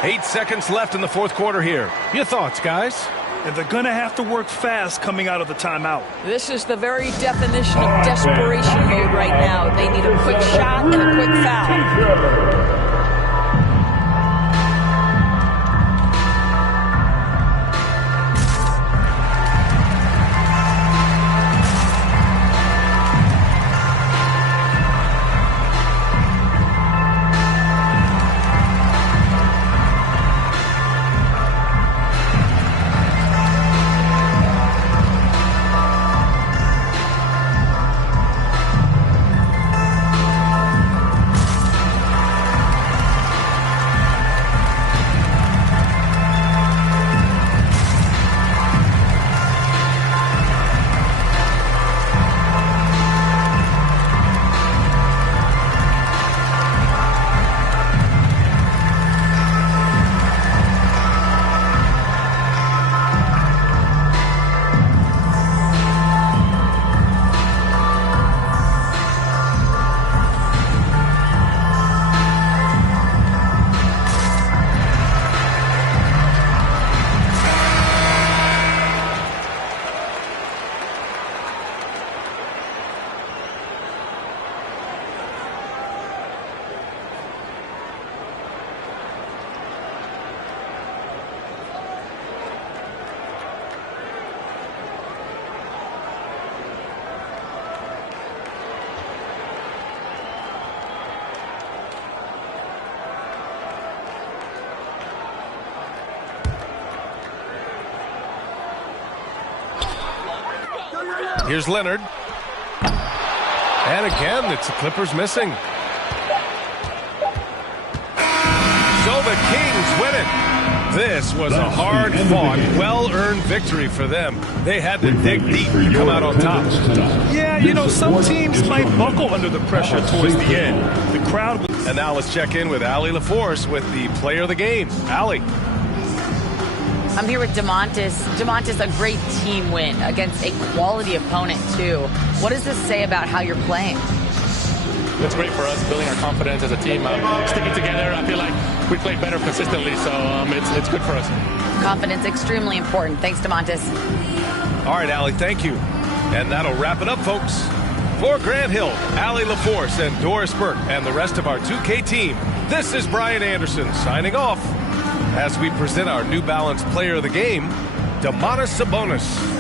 8 seconds left in the fourth quarter here. Your thoughts, guys? And they're going to have to work fast coming out of the timeout. This is the very definition of desperation mode right now. They need a quick shot and a quick foul. Here's Leonard. And again, it's the Clippers missing. So the Kings win it. This was a hard-fought, well-earned victory for them. They had to dig deep to come out on top. Yeah, you know, some teams might buckle under the pressure towards the end. The crowd was... And now let's check in with Allie LaForce with the player of the game. Allie. I'm here with Domantas. Domantas, a great team win against a quality opponent, too. What does this say about how you're playing? It's great for us, building our confidence as a team, sticking together. I feel like we play better consistently, so it's good for us. Confidence, extremely important. Thanks, Domantas. All right, Allie, thank you. And that'll wrap it up, folks. For Grant Hill, Allie LaForce, and Doris Burke, and the rest of our 2K team, this is Brian Anderson signing off as we present our New Balance player of the game, Domantas Sabonis.